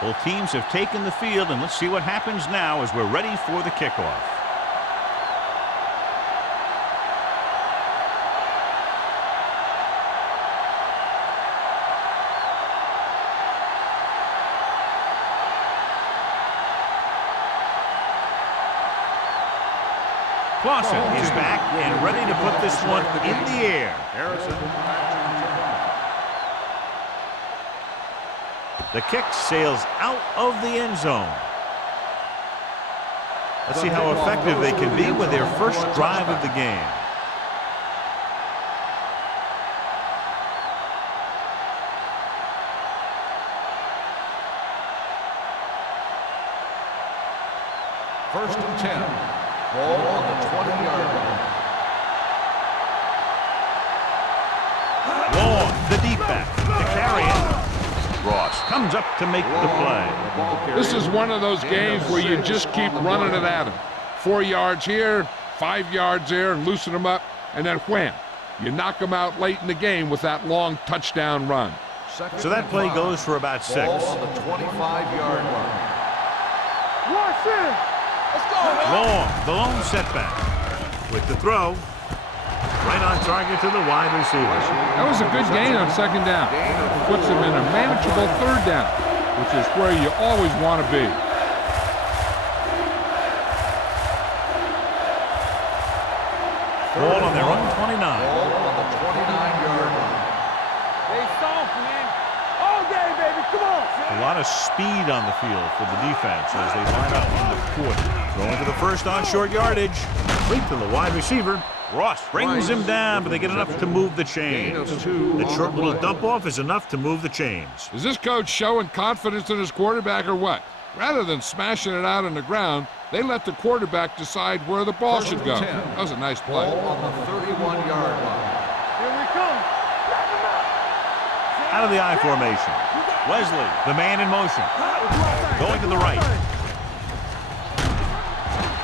Both teams have taken the field, and let's see what happens now as we're ready for the kickoff. Clausen is back and ready to put this one in the air. The kick sails out of the end zone. Let's see how effective they can be with their first drive of the game. First and 10. Ball on the 20-yard line. Long, the deep back, to carry it. Ross comes up to make the play. This is one of those games where you just keep running it at him. 4 yards here, 5 yards there, and loosen them up, and then wham. You knock them out late in the game with that long touchdown run. So that play goes for about 6. Ball on the 25-yard line. Watch it! Long, the lone setback. With the throw, right on target to the wide receiver. That was a good gain on second down. Puts him in a manageable third down, which is where you always want to be. Ball on their own 29. Ball on the 29-yard line. They soft, man. All day, baby. Come on. A lot of speed on the field for the defense as they line up in the quarter. Going to the first on short yardage. Complete to the wide receiver. Ross brings him down, but they get enough to move the chains. That short little dump off is enough to move the chains. Is this coach showing confidence in his quarterback or what? Rather than smashing it out on the ground, they let the quarterback decide where the ball should go. That was a nice play. Ball on the 31-yard line. Here we come. Out of the I formation. Wesley, the man in motion. Going to the right.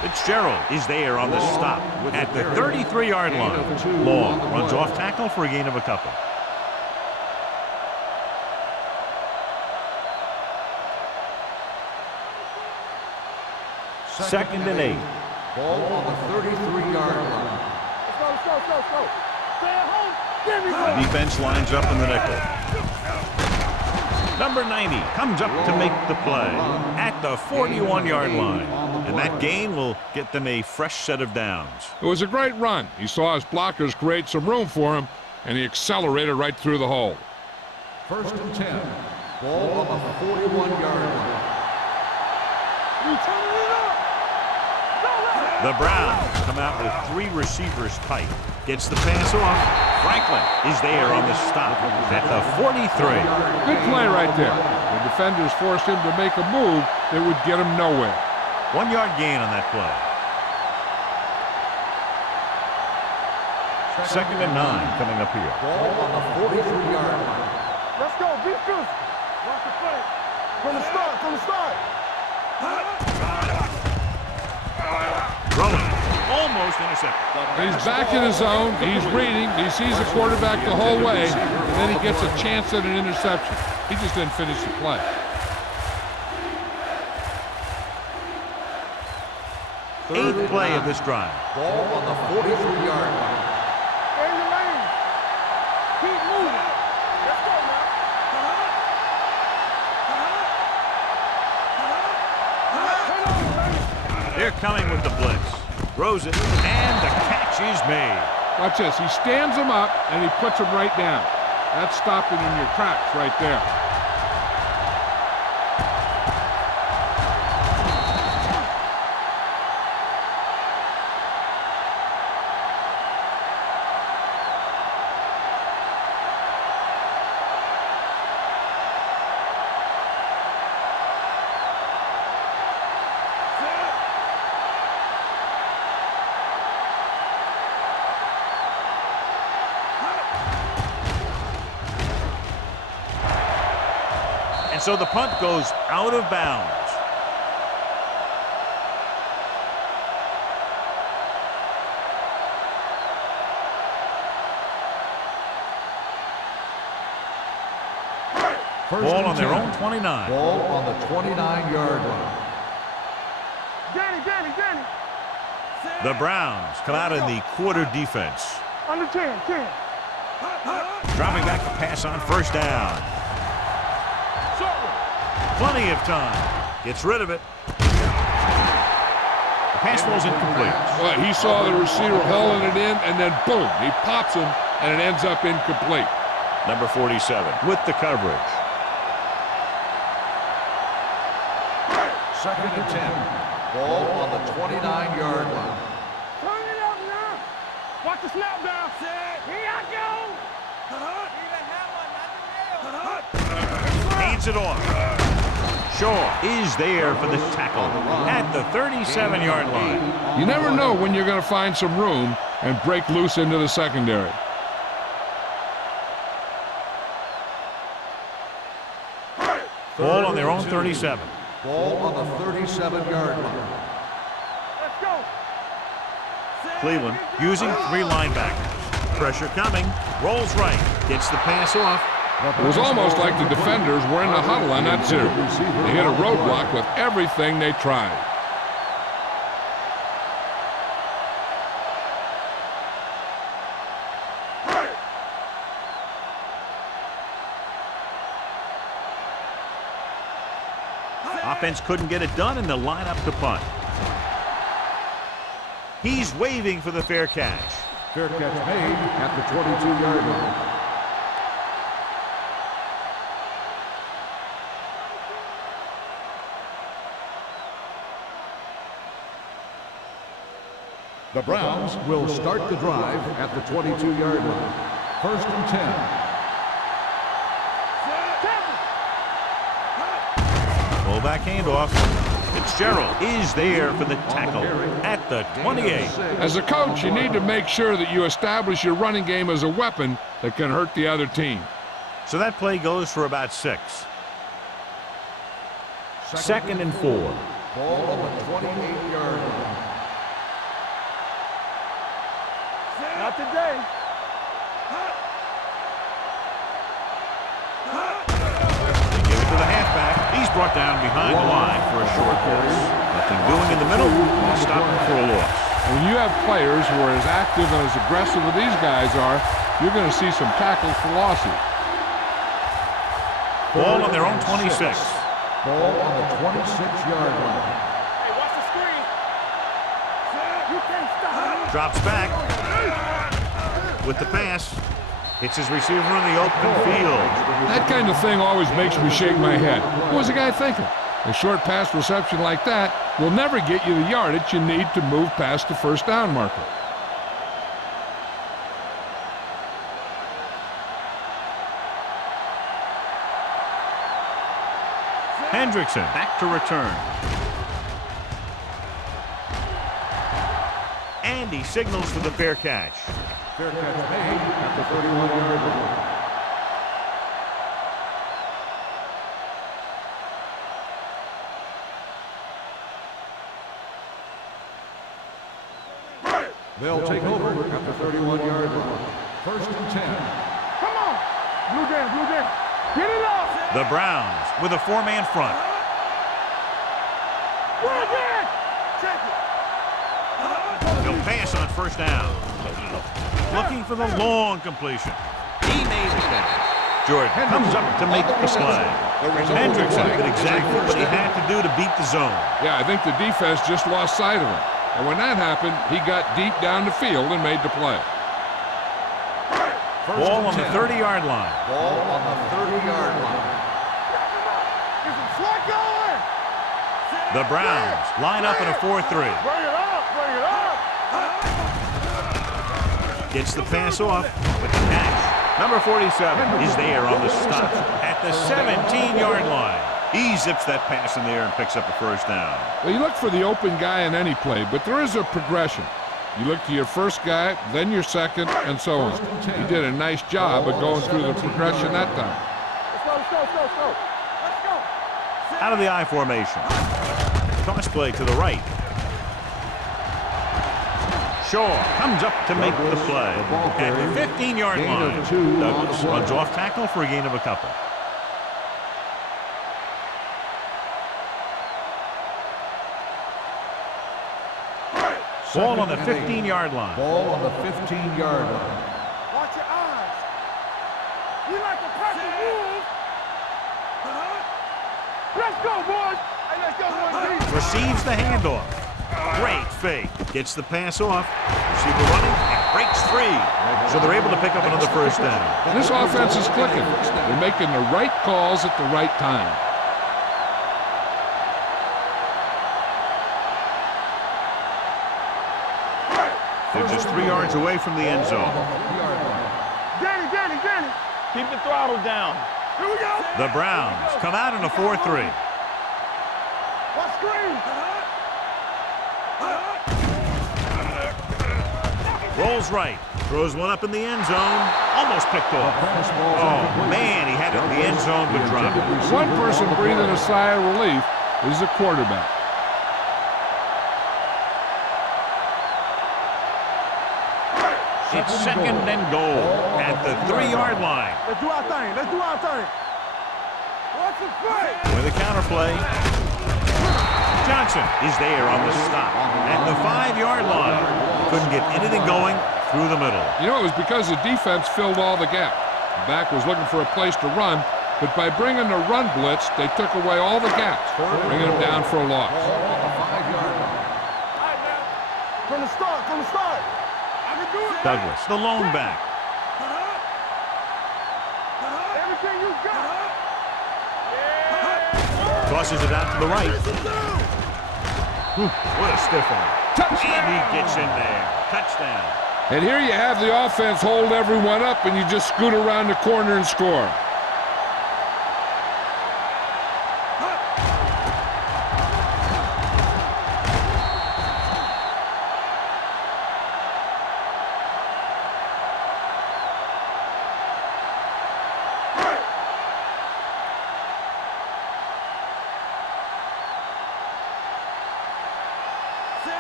Fitzgerald is there on the stop at the 33-yard line. Long runs off tackle for a gain of a couple. Second and 8. Ball on the 33-yard line. Let's go. Stay at home. Give me The one. defense lines up in the nickel. Number 90 comes up to make the play at the 41-yard line. And that gain will get them a fresh set of downs. It was a great run. He saw his blockers create some room for him, and he accelerated right through the hole. First and 10. Ball on the 41-yard line. We turning it up. The Browns come out with 3 receivers tight. Gets the pass off. Franklin is there on the stop at the 43. Good play right there. The defenders forced him to make a move that would get him nowhere. 1 yard gain on that play. Second and 9 coming up here. Ball on the 43-yard line. Let's go. Be physical. Watch the play. From the start. Throwing. Almost intercepted. He's back in his zone. He's reading. He sees the quarterback the whole way, and then he gets a chance at an interception. He just didn't finish the play. Eighth play of this drive. Ball on the 43-yard line. Stay in the lane. Keep moving. Let's go now. They're coming with the blitz. Throws it, and the catch is made. Watch this. He stands him up, and he puts him right down. That's stopping in your tracks right there. And so the punt goes out of bounds. Ball on their own 29. Ball on the 29-yard line. Danny. The Browns come out in the quarter defense. Under 10. Dropping back to pass on first down. Plenty of time. Gets rid of it. The pass ball's incomplete. Well, he saw the receiver hauling it in, and then boom, he pops him, and it ends up incomplete. Number 47 with the coverage. 2nd and 10. Ball on the 29-yard line. Turn it up now. Watch the snap down. Here I go. Hands it off. Shaw is there for the tackle at the 37-yard line. You never know when you're going to find some room and break loose into the secondary. Ball on their own 37. Ball on the 37-yard line. Let's go. Cleveland using 3 linebackers. Pressure coming. Rolls right. Gets the pass off. It was almost like the defenders were in the huddle on that series. They hit a roadblock with everything they tried. Offense couldn't get it done, and they'll line up to punt. He's waving for the fair catch. Fair catch made at the 22-yard line. The Browns will start the drive at the 22-yard line. 1st and 10. Fullback handoff. Fitzgerald is there for the tackle at the 28. As a coach, you need to make sure that you establish your running game as a weapon that can hurt the other team. So that play goes for about 6. 2nd and 4. Ball on the 28-yard line. Not today. They give it to the halfback. He's brought down behind the line for a short pass. Nothing doing in the middle. Stop him for a loss. When you have players who are as active and as aggressive as these guys are, you're going to see some tackles for losses. Ball on their own 26. Ball on the 26-yard line. Hey, watch the screen. You can't stop. Drops back with the pass. Hits his receiver in the open field. That kind of thing always makes me shake my head. What was the guy thinking? A short pass reception like that will never get you the yardage you need to move past the first down marker. Hendrickson back to return. And he signals for the fair catch. Fair catch made at the 31-yard line. They'll take over at the 31-yard line. 1st and 10. Come on. Blue Jam. Get it up. The Browns with a 4-man front. Blue Jam. Check it. He'll pass on first down. Looking for the long completion. He made the catch. Jordan comes up to make the play. Hendrickson did exactly what he had to do to beat the zone. Yeah, I think the defense just lost sight of him. And when that happened, he got deep down the field and made the play. Ball on the 30-yard line. Ball on the 30-yard line. Is it slot going? The Browns line up in a 4-3. Bring it up. Gets the pass off with the catch. Number 47 is there on the stop at the 17-yard line. He zips that pass in the air and picks up a first down. Well, you look for the open guy in any play, but there is a progression. You look to your first guy, then your second, and so on. He did a nice job of going through the progression that time. Let's go. Out of the I formation. Toss play to the right. Shaw comes up to make the play at the 15-yard line. Douglas runs off tackle for a gain of a couple. Ball on the 15-yard line. Ball on the 15-yard line. Watch your eyes. You like to press the rules. Let's go, boys. Hey, let's go, boys. Receives the handoff. Great fake. Gets the pass off. Receiver running and breaks free. So they're able to pick up another first down. This offense is clicking. They're making the right calls at the right time. They're just 3 yards away from the end zone. Danny. Keep the throttle down. Here we go. The Browns come out in a 4-3. Watch screen. Rolls right. Throws one up in the end zone. Almost picked off. Oh, man, he had it in the end zone, but dropped it. One person breathing a sigh of relief is the quarterback. It's second and goal at the 3-yard line. Let's do our thing. Watch the play. With a counterplay. Johnson is there on the stop at the 5-yard line. He couldn't get anything going through the middle. You know, it was because the defense filled all the gaps. The back was looking for a place to run, but by bringing the run blitz, they took away all the gaps, bringing them down for a loss. From the start. I can do it. Douglas, the lone back. Everything you got. Tosses it out to the right. What a stiff arm. And he gets in there. Touchdown. And here you have the offense hold everyone up, and you just scoot around the corner and score.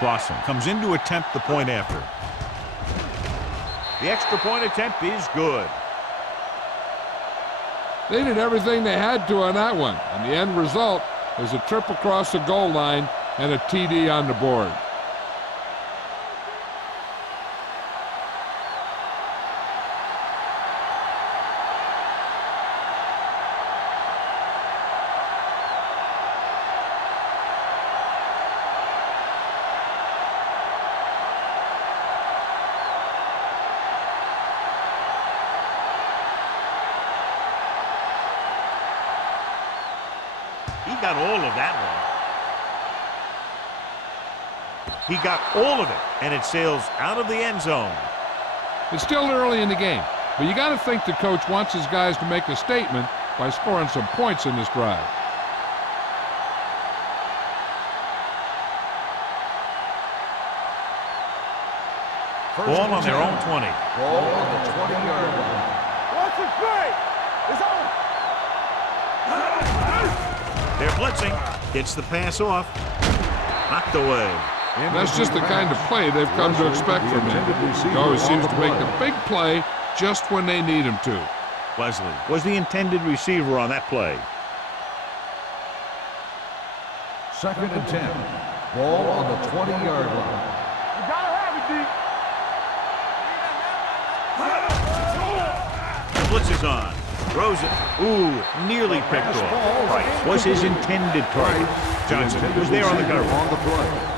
Clausen comes in to attempt the point after. The extra point attempt is good. They did everything they had to on that one, and the end result is a trip across the goal line and a TD on the board. He got all of that one. He got all of it, and it sails out of the end zone. It's still early in the game, but you got to think the coach wants his guys to make a statement by scoring some points in this drive. Ball on their own 20. Ball on the 20-yard line. Watch the play. It's on. They're blitzing. Gets the pass off. Knocked away. That's just the kind of play they've come to expect from him. He always seems to make the big play just when they need him to. Wesley was the intended receiver on that play. 2nd and 10. Ball on the 20-yard line. You gotta have it, D. The blitz is on. Throws it. Ooh, nearly picked off. Price was his intended target. Johnson was there on the cover. On the play.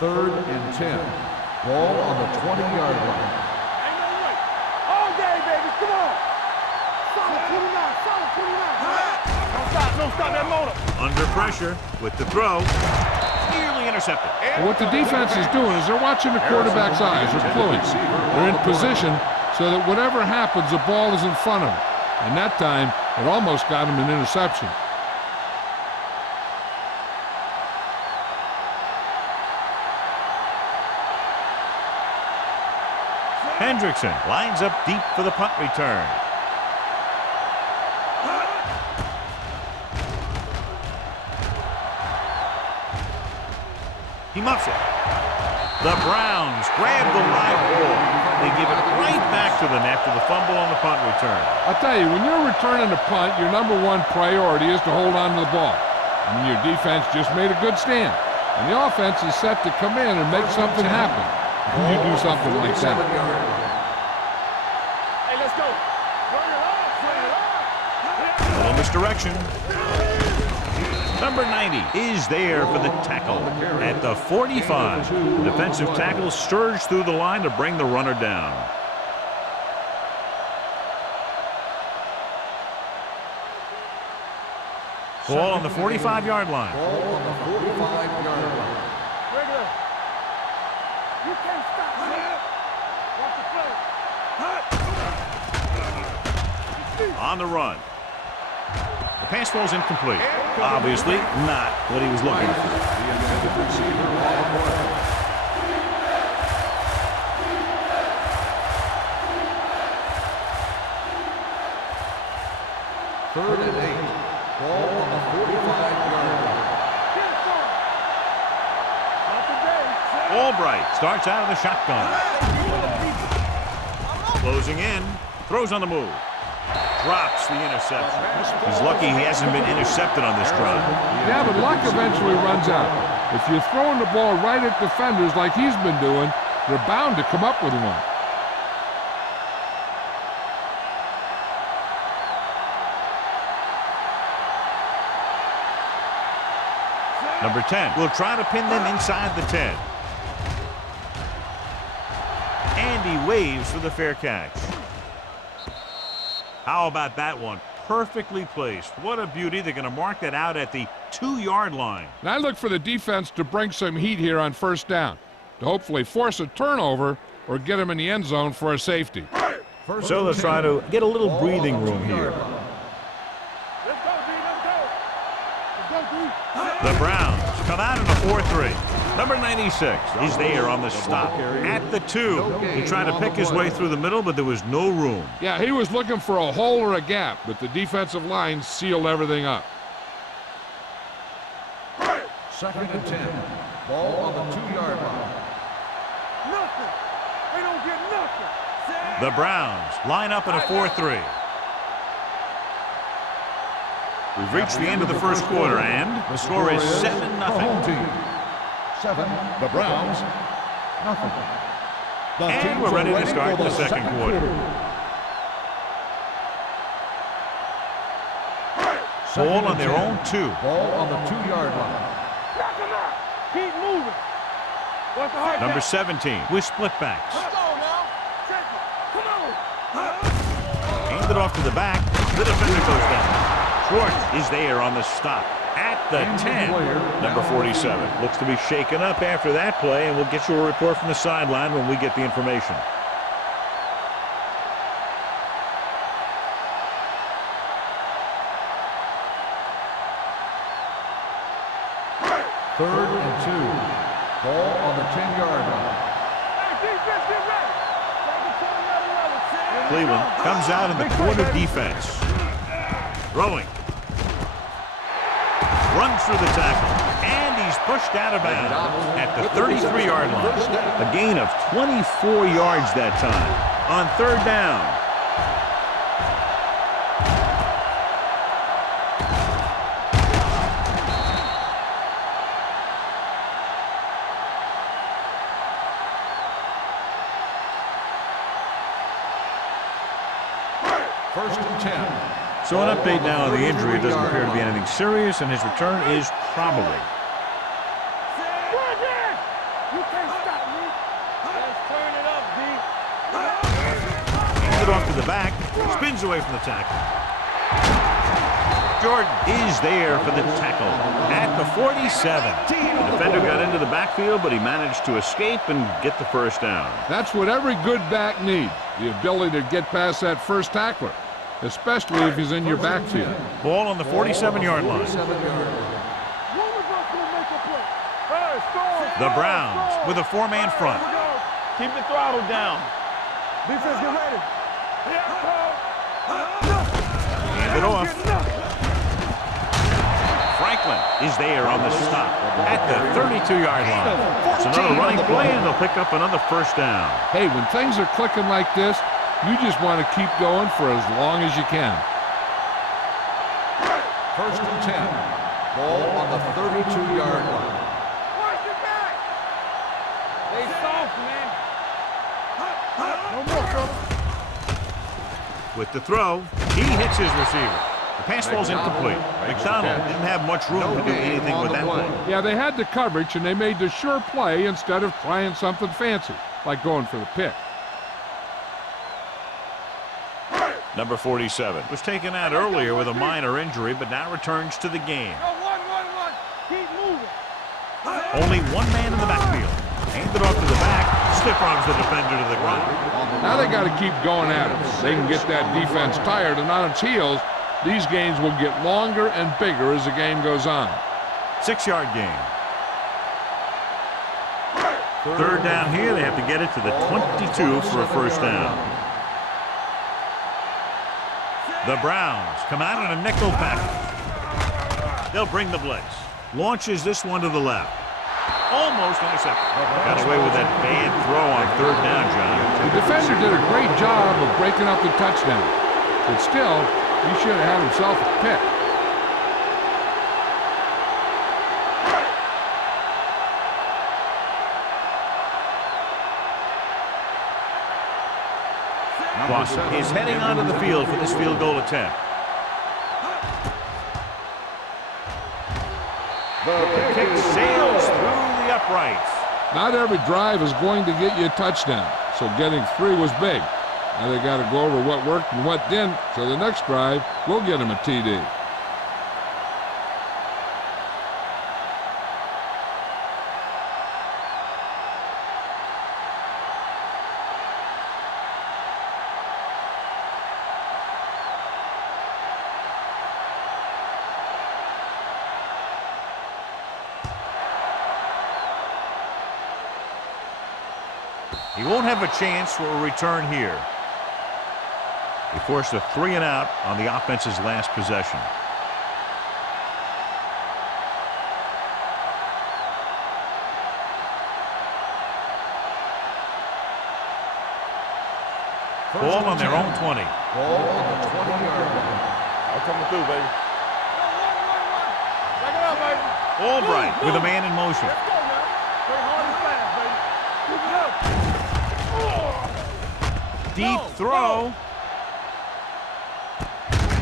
Third and 10. Ball on the 20-yard line. Ain't no way. All day, baby. Come on. Solid 29. Don't stop that motor. Under pressure with the throw. Nearly intercepted. And what the defense is doing is they're watching the quarterback's eyes are fluent. They're in position so that whatever happens, the ball is in front of them. And that time, it almost got him an interception. Hendrickson lines up deep for the punt return. He muffs it. The Browns grab the live ball. They give it right back to them after the fumble on the punt return. I'll tell you, when you're returning a punt, your number one priority is to hold on to the ball. I mean, your defense just made a good stand. And the offense is set to come in and make something happen. When you do something like that. Hey, let's go. Run it up. A little misdirection. Number 90 is there for the tackle at the 45. The defensive tackle surged through the line to bring the runner down. Ball on the 45-yard line. Ball on the 45-yard line. Regular. You can't stop me. Watch the play. On the run. The pass falls incomplete. Obviously not what he was looking for. The intended receiver on the way. Third and 8. Ball on the 45-yard line. Albright starts out of the shotgun. Closing in. Throws on the move. Drops the interception. He's lucky he hasn't been intercepted on this drive. Yeah, but luck eventually runs out. If you're throwing the ball right at defenders like he's been doing, they're bound to come up with one. Number 10 will try to pin them inside the 10. And he waves for the fair catch. How about that one? Perfectly placed. What a beauty. They're going to mark that out at the 2-yard line. And I look for the defense to bring some heat here on first down, to hopefully force a turnover or get him in the end zone for a safety. So let's try to get a little breathing room here. Let's go, D. Let's go. Let's go, D. The Browns come out in a 4-3. Number 96 is there on the stop at the 2. He tried to pick his way through the middle, but there was no room. Yeah, he was looking for a hole or a gap, but the defensive line sealed everything up. Second and 10. Ball on the 2-yard line. Nothing. They don't get nothing. The Browns line up in a 4-3. We've reached the end of the first quarter, and the score is 7-0. Home team. 7. The Browns. Nothing. And we're ready to start the second quarter. Ball on their own 2. Ball on the 2-yard line. Knock him out. Keep moving. What's the hard Number down? 17 with split backs. Let's go now. Take it. Come on. Hand it off to the back. The defender goes down. Short is there on the stop at the 10. Number 47 looks to be shaken up after that play, and we'll get you a report from the sideline when we get the information. Third and 2. Ball on the 10-yard line. Hey, defense, get ready. Take it to another level, Sam. Cleveland comes out in the quarter defense. Throwing. Runs through the tackle. And he's pushed out of bounds at the 33-yard line. A gain of 24 yards that time on third down. First and 10. So an update now on the injury. It doesn't appear to be anything serious, and his return is probable. You can't stop me. Let's turn it up, D. Hands it off to the back. Spins away from the tackle. Jordan is there for the tackle at the 47. The defender got into the backfield, but he managed to escape and get the first down. That's what every good back needs, the ability to get past that first tackler, especially if he's in your backfield. Ball on the 47-yard line. The Browns with a 4-man front. Keep the throttle down. Defense, get ready. Hand it off. Franklin is there on the stop at the 32-yard line. It's another running play, and they'll pick up another first down. Hey, when things are clicking like this, you just want to keep going for as long as you can. First and 10. Ball on the 32-yard line. Watch your back. Stay soft, man. No more, brother. With the throw, he hits his receiver. The pass ball's incomplete. McDonald didn't have much room to do anything with that ball. Yeah, they had the coverage, and they made the sure play instead of trying something fancy, like going for the pick. Number 47 was taken out earlier with a minor injury, but now returns to the game. One. Keep moving. Only one man in the backfield. Handed off to the back, stiff arms the defender to the ground. Now they got to keep going at it. They can get that defense tired and on its heels. These games will get longer and bigger as the game goes on. 6-yard gain. Third down here. They have to get it to the 22 for a first down. The Browns come out in a nickel package. They'll bring the blitz. Launches this one to the left. Almost intercepted. Got away with that bad throw on third down, John. The defender did a great job of breaking up the touchdown. But still, he should have had himself a pick. Clausen is heading onto the field for this field goal attempt. The kick sails through the uprights. Not every drive is going to get you a touchdown, so getting 3 was big. Now they got to go over what worked and what didn't, so the next drive will get him a TD. He won't have a chance for a return here. He forced a 3 and out on the offense's last possession. Ball on their own 20. Ball on the 20-yard line. I'm coming through, baby. Back it up, baby. Albright with a man in motion. Let's go now. Play hard and fast, baby. Keep it up. Deep throw.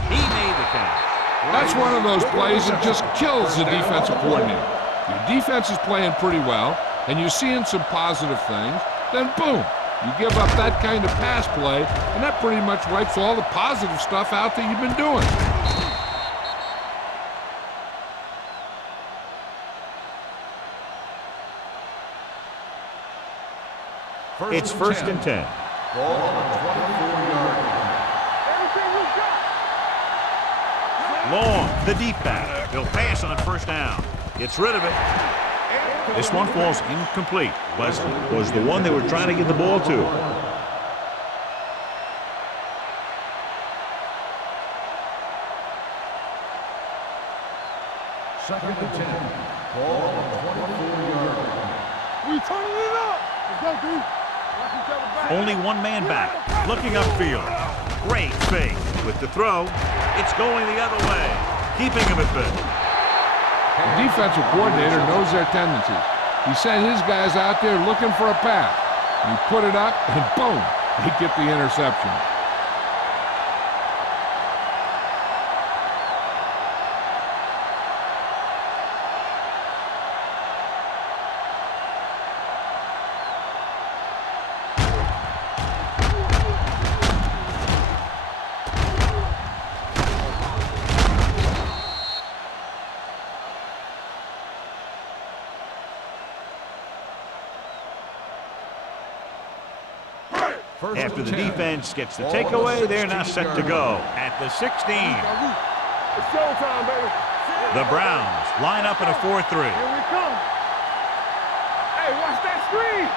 He made the catch. That's one of those plays that just kills the defensive coordinator. Your defense is playing pretty well, and you're seeing some positive things, then boom, you give up that kind of pass play, and that pretty much wipes all the positive stuff out that you've been doing. It's first and 10. Ball on the 24-yard line. Everything we got. Long, the deep back. He'll pass on first down. Gets rid of it. This one falls incomplete. Wesley was the one they were trying to get the ball to. Second and 10. Ball on the 24-yard line. We turning it up. Let's go, dude. Watch each other back. Only one man back. Looking upfield. Great fake. With the throw, it's going the other way. Keeping him at bay. The defensive coordinator knows their tendencies. He sent his guys out there looking for a pass. He put it up, and boom, they get the interception. After the defense gets the takeaway, they're now set to go at the 16. It's showtime, baby. The Browns line up in a 4-3. Here we come. Hey, watch that screen.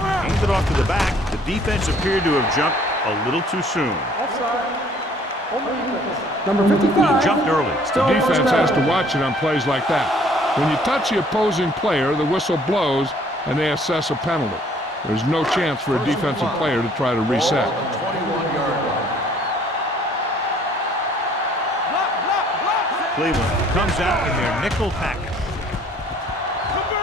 Handed off to the back. The defense appeared to have jumped a little too soon. Offside. Number He 55. jumped early. The defense has to watch it on plays like that. When you touch the opposing player, the whistle blows and they assess a penalty. There's no chance for a defensive player to try to reset. Ball on the 21-yard line. Cleveland comes out in their nickel package.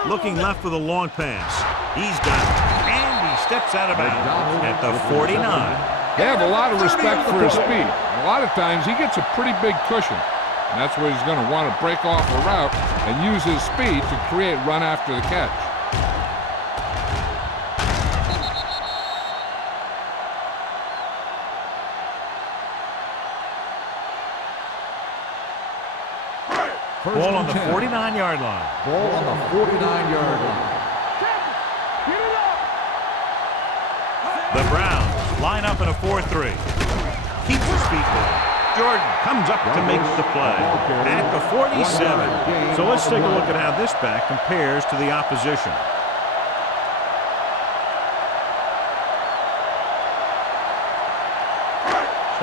Looking left for the long pass. He's got it. And he steps out of bounds at the 49. They have a lot of respect for his speed. A lot of times he gets a pretty big cushion. And that's where he's going to want to break off a route and use his speed to create run after the catch. Ball on the 49-yard line. Ball on the 49-yard line. The Browns line up in a 4-3. Keeps his feet going. Jordan comes up to make the play at the 47. So let's take a look at how this back compares to the opposition.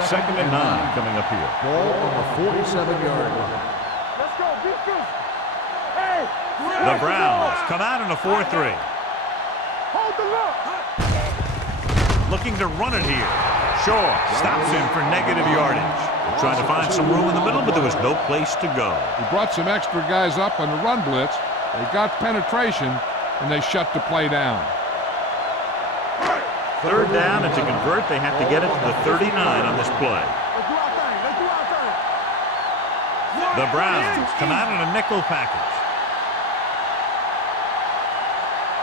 Second and 9 coming up here. Ball on the 47-yard line. Let's go, defense. Hey. The Browns come out in a 4-3. Hold the look. Looking to run it here. Shaw stops him for negative yardage. They're trying to find some room in the middle, but there was no place to go. He brought some extra guys up on the run blitz. They got penetration, and they shut the play down. Third down, and to convert, they have to get it to the 39 on this play. Let's do our thing. Let's do our thing. The Browns come out in a nickel package.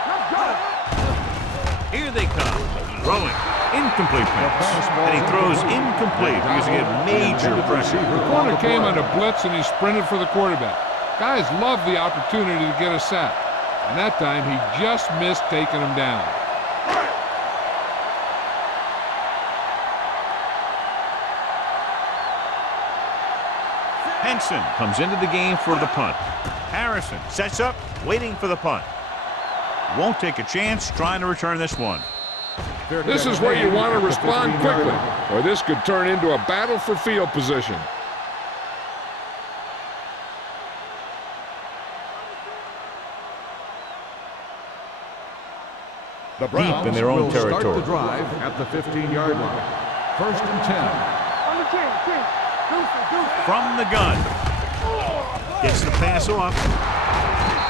Let's go. Here they come. Throwing. Incomplete pass. And he throws incomplete because he had major pressure. The corner came on a blitz, and he sprinted for the quarterback. Guys love the opportunity to get a sack. And that time, he just missed taking him down. Henson comes into the game for the punt. Harrison sets up, waiting for the punt. Won't take a chance trying to return this one. This is where you want to respond quickly, or this could turn into a battle for field position. The Deep in their own will territory. Start the drive at the 15-yard line. First and 10. On the 10. Deuce. From the gun. Gets the pass off.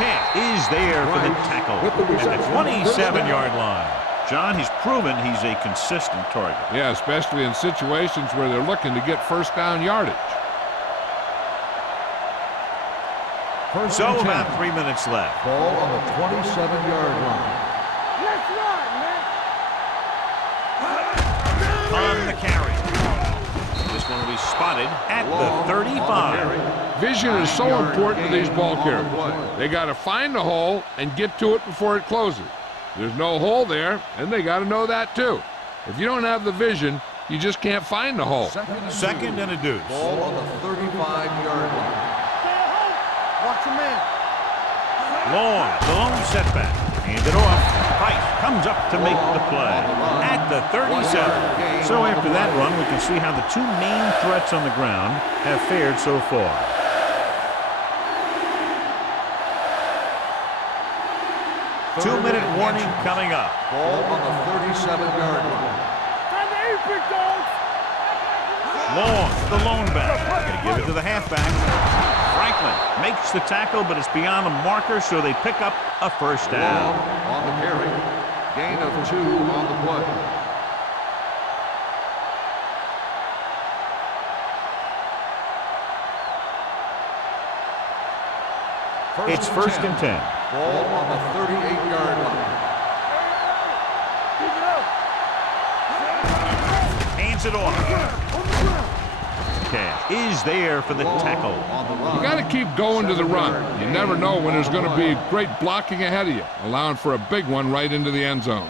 Pass is there for the tackle at the 27-yard line. John, he's proven he's a consistent target. Yeah, especially in situations where they're looking to get first down yardage. So about 3 minutes left. Ball on the 27-yard line. Let's run, man. On the carry. This one will be spotted at the 35. Vision is so important to these ball carriers. They got to find the hole and get to it before it closes. There's no hole there, and they got to know that too. If you don't have the vision, you just can't find the hole. Second and a deuce. Ball on the 35-yard line. Stay at home. Watch your man. Long, the lone setback. Hand it off. Price comes up to make the play at the 37. So after that run, we can see how the two main threats on the ground have fared so far. Two-minute warning coming up. Ball on the 37-yard line. Time to eat, big dogs. Long, the lone back. Going to give it to the halfback. Franklin makes the tackle, but it's beyond the marker, so they pick up a first down. On the carry. Gain of 2 on the play. It's first and 10. Ball on the 38-yard line. Keep it up. Hands it off. Cash is there for the tackle. You got to keep going to the run. You never know when there's going to be great blocking ahead of you, allowing for a big one right into the end zone.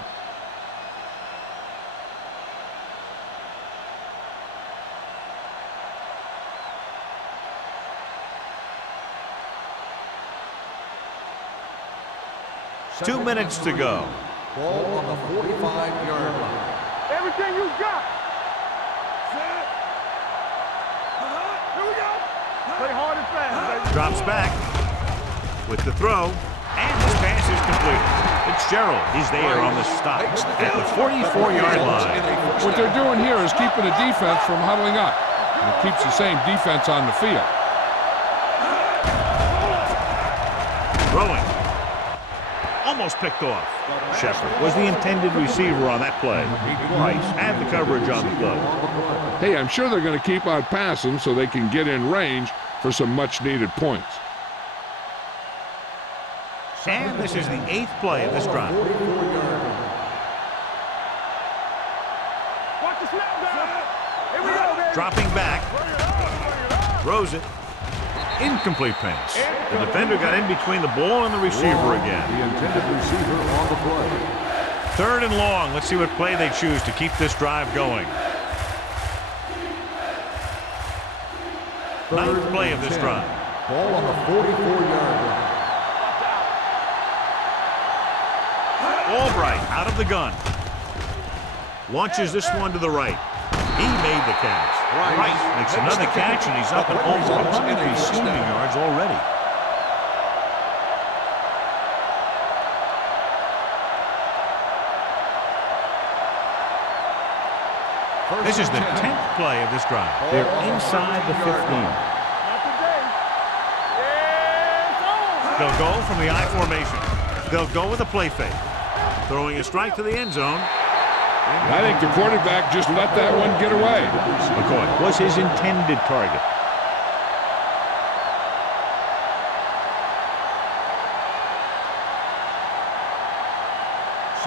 Two minutes to go. Ball on the 45-yard line. Everything you got. Drops back with the throw, and this pass is completed. Fitzgerald is there on the stop at the 44-yard line. What they're doing here is keeping the defense from huddling up. And it keeps the same defense on the field. Throwing. Almost picked off. Shepard was the intended receiver on that play. Price had the coverage on the play. Hey, I'm sure they're going to keep on passing so they can get in range for some much-needed points. And this is the 8th play of this drive. Watch the snap, guys. Here we go, baby. Dropping back. Throws it. Incomplete pass. The defender got in between the ball and the receiver again. The intended receiver on the play. 3rd and long. Let's see what play they choose to keep this drive going. 9th play of this drive. Ball on the 44-yard line. Albright out of the gun. Launches this one to the right. He made the catch. Price makes another catch, and he's up at over 100 receiving yards already. This is the 10th play of this drive. They're inside the 15. They'll go from the I formation. They'll go with a play fake. Throwing a strike to the end zone. I think the quarterback just let that one get away. McCoy was his intended target.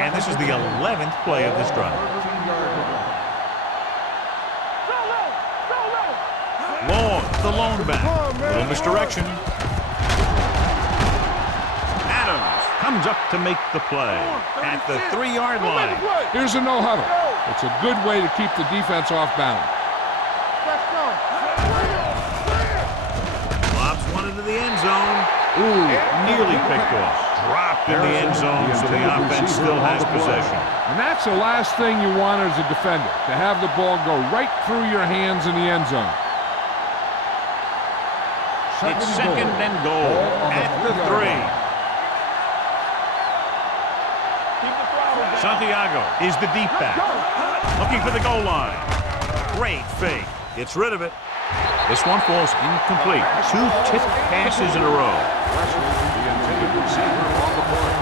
And this is the 11th play of this drive. Long, the lone back. Little misdirection. Adams comes up to make the play at the 3-yard line. Here's a no-huddle. It's a good way to keep the defense off balance. Lobs one into the end zone. Ooh, nearly picked off. Dropped in the end zone, so the offense still has possession. And that's the last thing you want as a defender, to have the ball go right through your hands in the end zone. It's 2nd and goal at the 3. Santiago is the deep back. Looking for the goal line. Great fake. Gets rid of it. This one falls incomplete. 2 tipped passes in a row. The intended receiver on the play.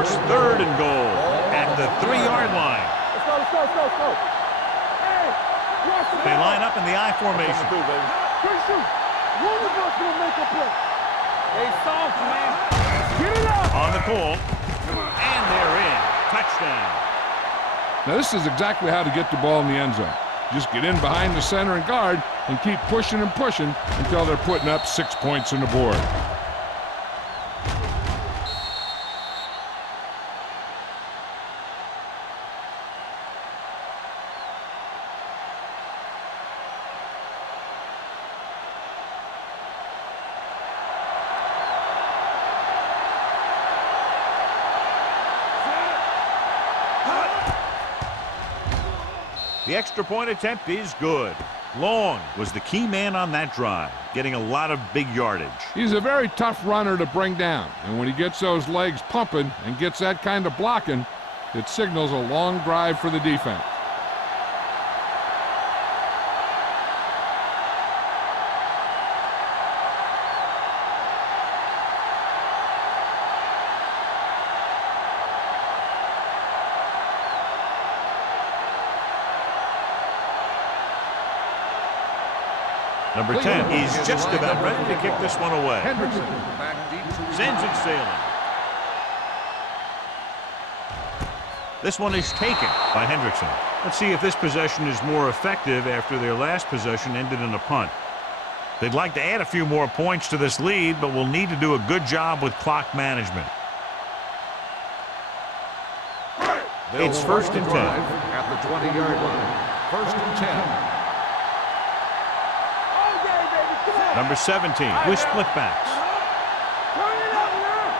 It's 3rd and goal at the 3-yard line. Let's go. Hey, watch the They ball. line up in the I formation. Good shoot. One of us will make a play. Hey, soft, man. Get it up. On the call. And they're in. Touchdown. Now, this is exactly how to get the ball in the end zone. Just get in behind the center and guard and keep pushing and pushing until they're putting up 6 points on the board. The extra point attempt is good. Long was the key man on that drive, getting a lot of big yardage. He's a very tough runner to bring down, and when he gets those legs pumping and gets that kind of blocking, it signals a long drive for the defense. Number 10 is just about ready to kick this one away. Hendrickson back deep to Sends it sailing. This one is taken by Hendrickson. Let's see if this possession is more effective after their last possession ended in a punt. They'd like to add a few more points to this lead, but will need to do a good job with clock management. It's 1st and 10. at the 20-yard line. 1st and 10. Number 17 with split backs. Turn it up now.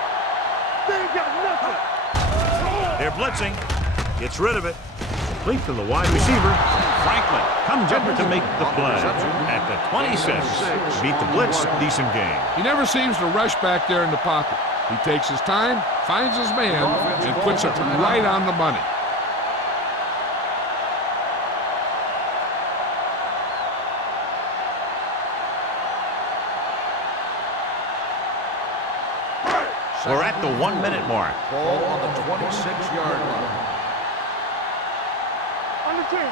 They ain't got nothing. They're blitzing. Gets rid of it. Complete to the wide receiver. Franklin comes up to make the play. At the 26, beat the blitz, decent game. He never seems to rush back there in the pocket. He takes his time, finds his man, and puts it right on the money. We're at the 1 minute mark. Ball on the 26-yard line. On the 10.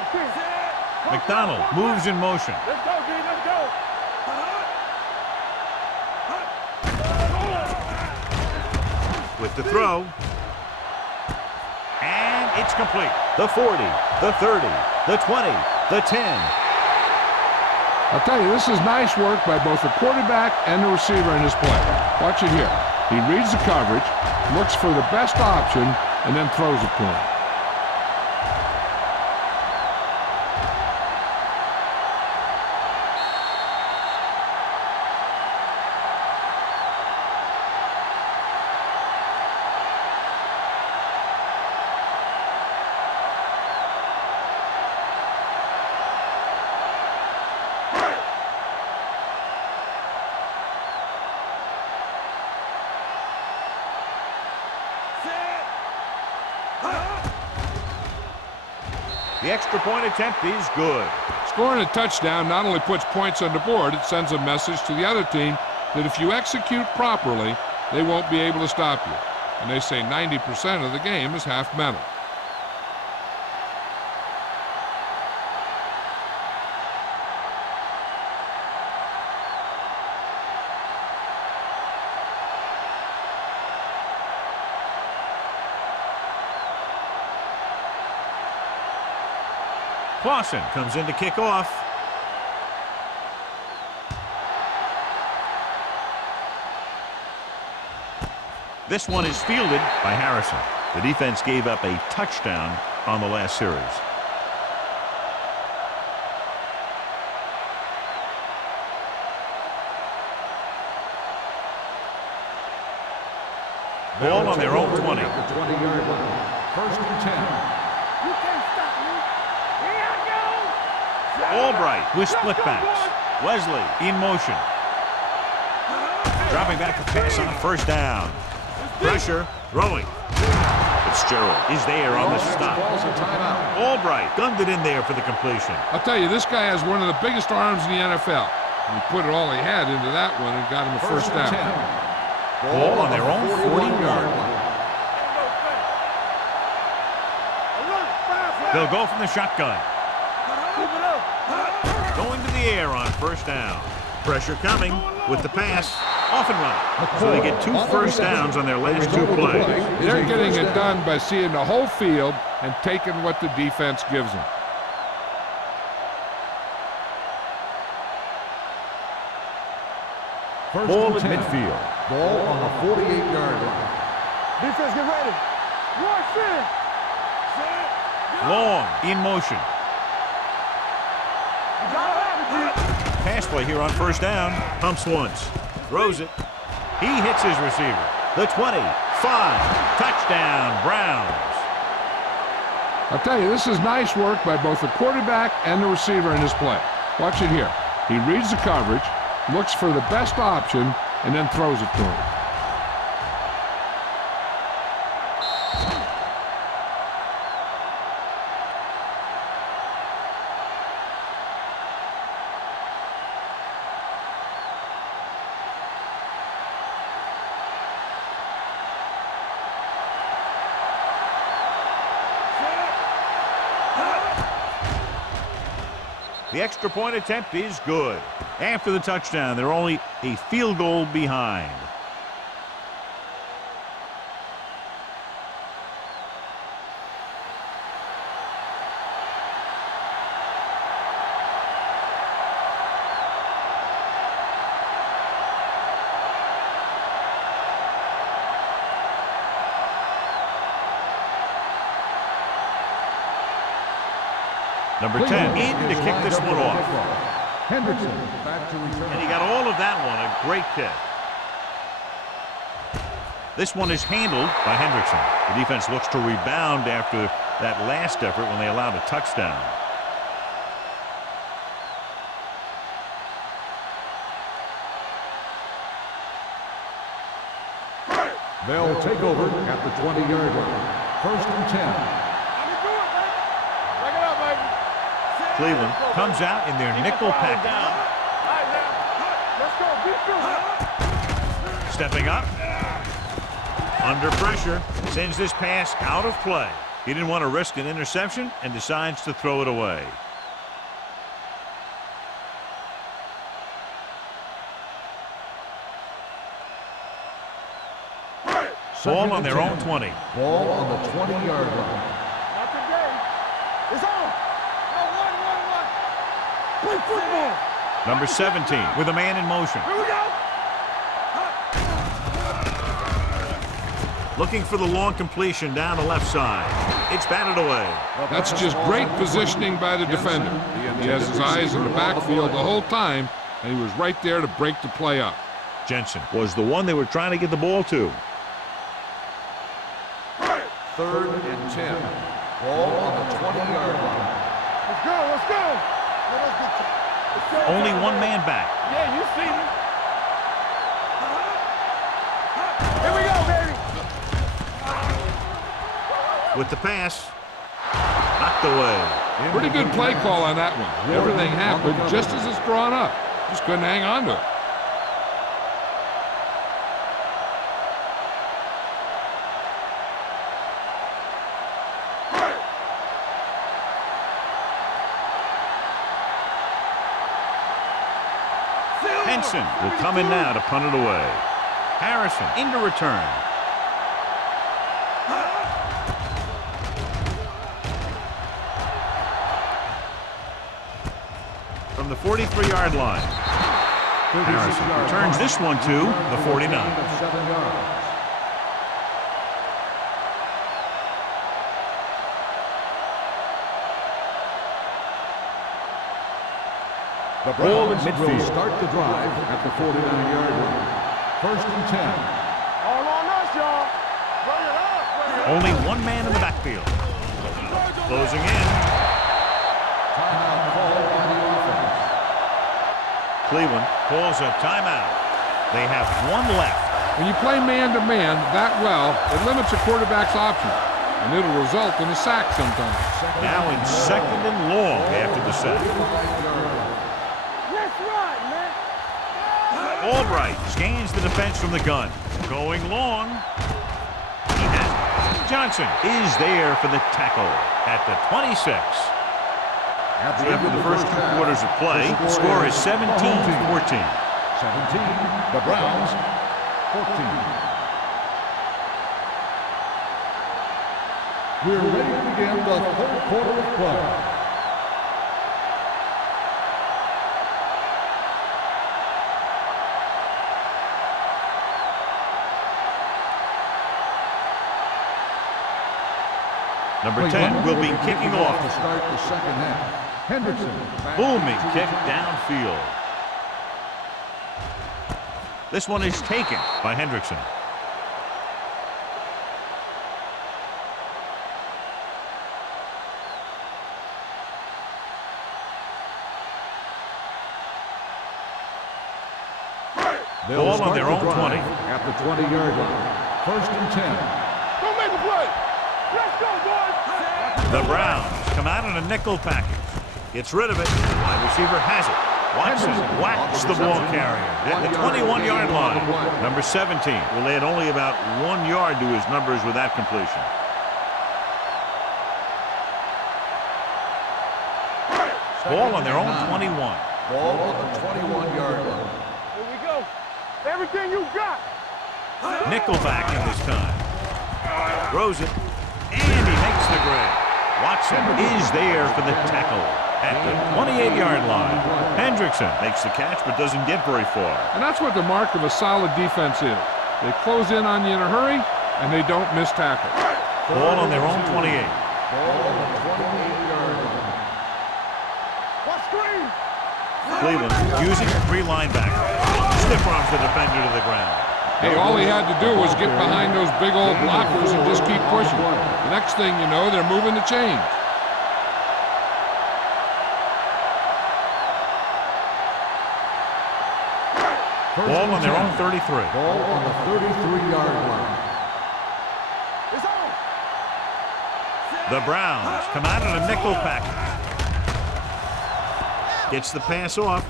McDonald moves in motion. Let's go, D. Let's go. With the throw. And it's complete. The 40, the 30, the 20, the 10. I'll tell you, this is nice work by both the quarterback and the receiver in this play. Watch it here. He reads the coverage, looks for the best option, and then throws it to him. The extra point attempt is good. Scoring a touchdown not only puts points on the board, it sends a message to the other team that if you execute properly, they won't be able to stop you. And they say 90% of the game is half mental. Clausen comes in to kick off. This one is fielded by Harrison. The defense gave up a touchdown on the last series. Ball on their own 20. At the 20-yard line. First and 10. You can't stop me. Here I go. Albright with split backs. Wesley in motion. Dropping back to pass on first down. Pressure, throwing. Fitzgerald is there on the stop. Calls a timeout. Albright gunned it in there for the completion. I'll tell you, this guy has one of the biggest arms in the NFL. He put it all he had into that one and got him a first down. Ball on their own 41. They'll go from the shotgun. Going to the air on first down. Pressure coming with the pass. Off and running. So they get 2 first downs on their last 2 plays. They're getting it done by seeing the whole field and taking what the defense gives them. Ball at midfield. Ball on the 48-yard line. Defense, get ready. Rush in. Long in motion. Pass play here on first down. Pumps once. Throws it. He hits his receiver. The 25. Touchdown, Browns. I'll tell you, this is nice work by both the quarterback and the receiver in this play. Watch it here. He reads the coverage, looks for the best option, and then throws it to him. The extra point attempt is good. After the touchdown, they're only a field goal behind. Number 10 in to kick this one off. Henderson back to return. And he got all of that one. A great kick. This one is handled by Hendrickson. The defense looks to rebound after that last effort when they allowed a touchdown. They'll take over at the 20-yard line. First and 10. Cleveland comes out in their nickel package. Stepping up. Under pressure. Sends this pass out of play. He didn't want to risk an interception and decides to throw it away. Ball on their own 20. Ball on the 20-yard line. Not today. It's on. No, one. Play football. Number 17 with a man in motion. Here we go. Looking for the long completion down the left side. It's batted away. That's just great positioning by the defender. He has his eyes in the backfield the whole time, and he was right there to break the play up. Jensen was the one they were trying to get the ball to. Third and 10. Ball on the 20-yard line. Let's go. Only one man back. Yeah, you see me. Here we go, baby. With the pass. Knocked away. Pretty good play call on that one. Everything happened just as it's drawn up. Just couldn't hang on to it. Henson will come in now to punt it away. Harrison into return. From the 43-yard line. Harrison returns this one to the 49. 7 yards. The Browns will start the drive at the 49-yard line. First and 10. All on us, y'all. Bring it up. Only one man in the backfield. Closing in. Timeout call on the offense. Cleveland calls a timeout. They have one left. When you play man-to-man that well, it limits a quarterback's options, and it'll result in a sack sometimes. Now in second and long after the sack. Let's ride, man. Albright scans the defense from the gun. Going long. He has it. Johnson is there for the tackle at the 26. So after the first 2 quarters of play, the score is 17-14. 17, the Browns, 14. We're ready to begin the third quarter of play. Number 10 will be kicking off. To start the second half. Hendrickson. Booming kick downfield. This one is taken by Hendrickson. Ball on their own 20. At the 20-yard line. First and 10. Don't make a play. Let's go, boys. The Browns come out in a nickel package. Gets rid of it. Wide receiver has it. Watson whacks the ball carrier at the 21-yard line. Number 17 will add only about 1 yard to his numbers with that completion. Ball on their own 21. Ball on the 21-yard line. Here we go. Everything you got. Nickelback in this time. Throws it. And he makes the grab. Watson is there for the tackle at the 28-yard line. Hendrickson makes the catch but doesn't get very far. And that's what the mark of a solid defense is. They close in on you in a hurry, and they don't miss tackle. Ball on their own 28. Ball on the 28-yard line. What screen? Cleveland using 3 linebackers. Stiff arms the defender to the ground. Hey, all he had to do was get behind those big old blockers and just keep pushing. And Next thing you know, they're moving the chains. Ball on their own 33. Ball on the 33-yard line. The Browns come out in a nickel package. Gets the pass off.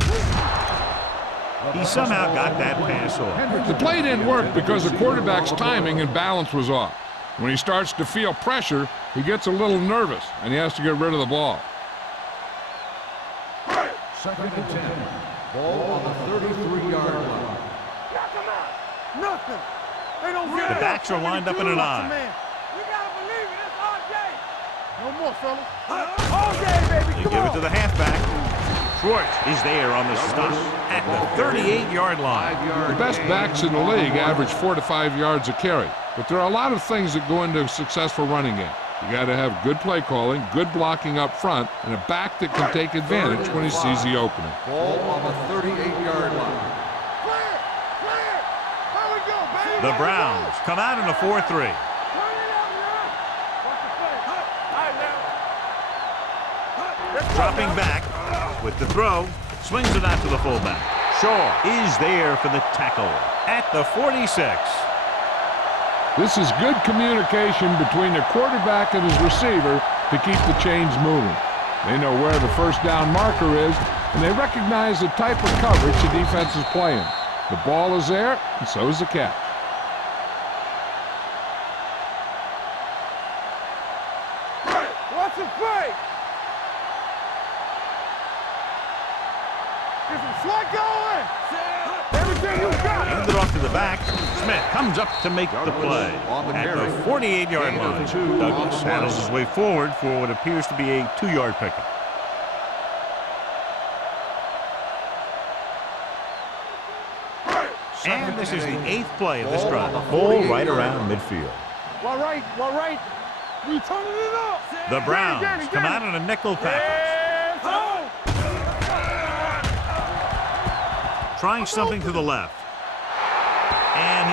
He somehow got that pass off. The play didn't work because the quarterback's timing and balance was off. When he starts to feel pressure, he gets a little nervous, and he has to get rid of the ball. 2nd and 10. Ball on the 33-yard line. Nothing. They don't The backs are lined up in an eye. We gotta believe it. It's all day. No more, fellas. All day, baby. They Come give on. it to the halfback. Schwartz is there on the stop at the 38-yard line. The best backs in the league average 4 to 5 yards a carry, but there are a lot of things that go into a successful running game. You got to have good play calling, good blocking up front, and a back that can take advantage when he sees the opening. Ball on the 38-yard line. Clear. Here we go, baby. The Browns come out in a 4-3. Turn it out, man. Watch the play. All right, now. Let's go, Dropping now. back with the throw. Swings it out to the fullback. Shaw is there for the tackle at the 46. This is good communication between the quarterback and his receiver to keep the chains moving. They know where the first down marker is, and they recognize the type of coverage the defense is playing. The ball is there, and so is the catch. Watch the play. Get some slug going. Everything you got. Hand it off to the back. Smith comes up to make the play at the 48-yard line. Douglas handles his way forward for what appears to be a 2-yard pickup. And this is the 8th play of this drive. Ball right around midfield. All right. We turning it up. The Browns come out in a nickel package. Trying something to the left. And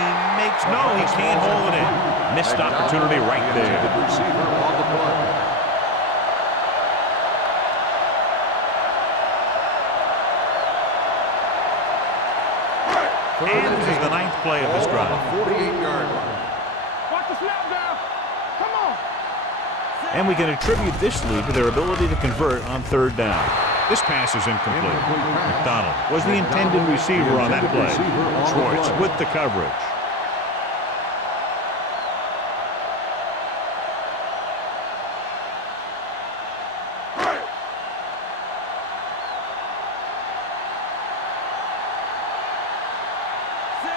he can't hold it in. Missed opportunity right there. Receiver on the play. And this is the 9th play of this drive. 48-yard line. Watch the snap down. Come on. And we can attribute this lead to their ability to convert on 3rd down. This pass is incomplete. McDonald was the intended receiver on that play. Schwartz with the coverage.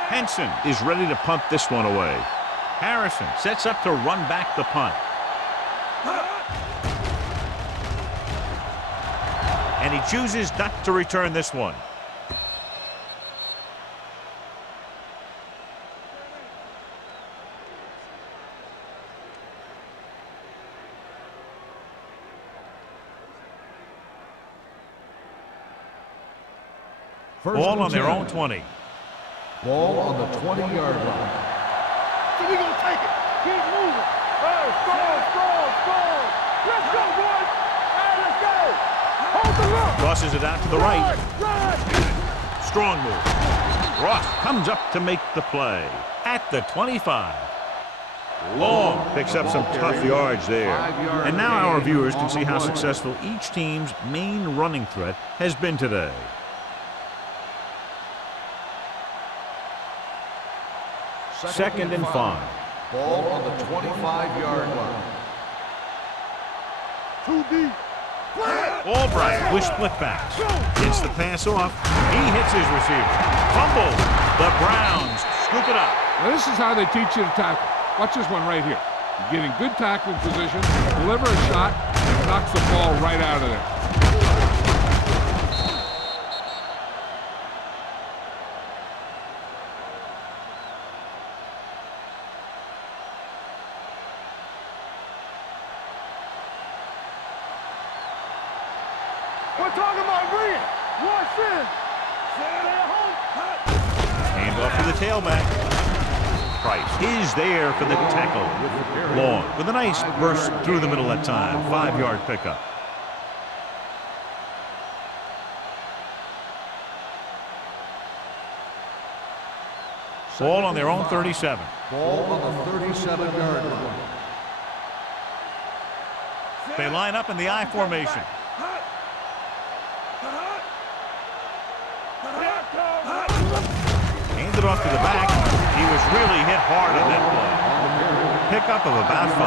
Henson is ready to punt this one away. Harrison sets up to run back the punt. And he chooses not to return this one. Ball on their own 20. Ball on the 20-yard line. So we gonna take it. Keep moving. Hey, score. Let's go, boys. Hey, let's go. Hold the look. Crosses it out to the right. Run. Strong move. Ross comes up to make the play at the 25. Long picks up some tough yards there. And now our viewers can see how successful each team's main running threat has been today. Second and 5. Ball on the 25-yard line. Too deep. Albright with split backs. Gets the pass off. He hits his receiver. Fumble. The Browns scoop it up. Now this is how they teach you to tackle. Watch this one right here. You get in good tackling position, deliver a shot, and knocks the ball right out of there. We're talking about green. Watch in. Stay at home. Hand off to the tailback. Price is there for the tackle. Long with a nice burst through the middle that time. 5-yard pickup. Ball on their own 37. Ball on the 37-yard line. They line up in the I formation. Handed off to the back. He was really hit hard on that play. Pickup of about 5.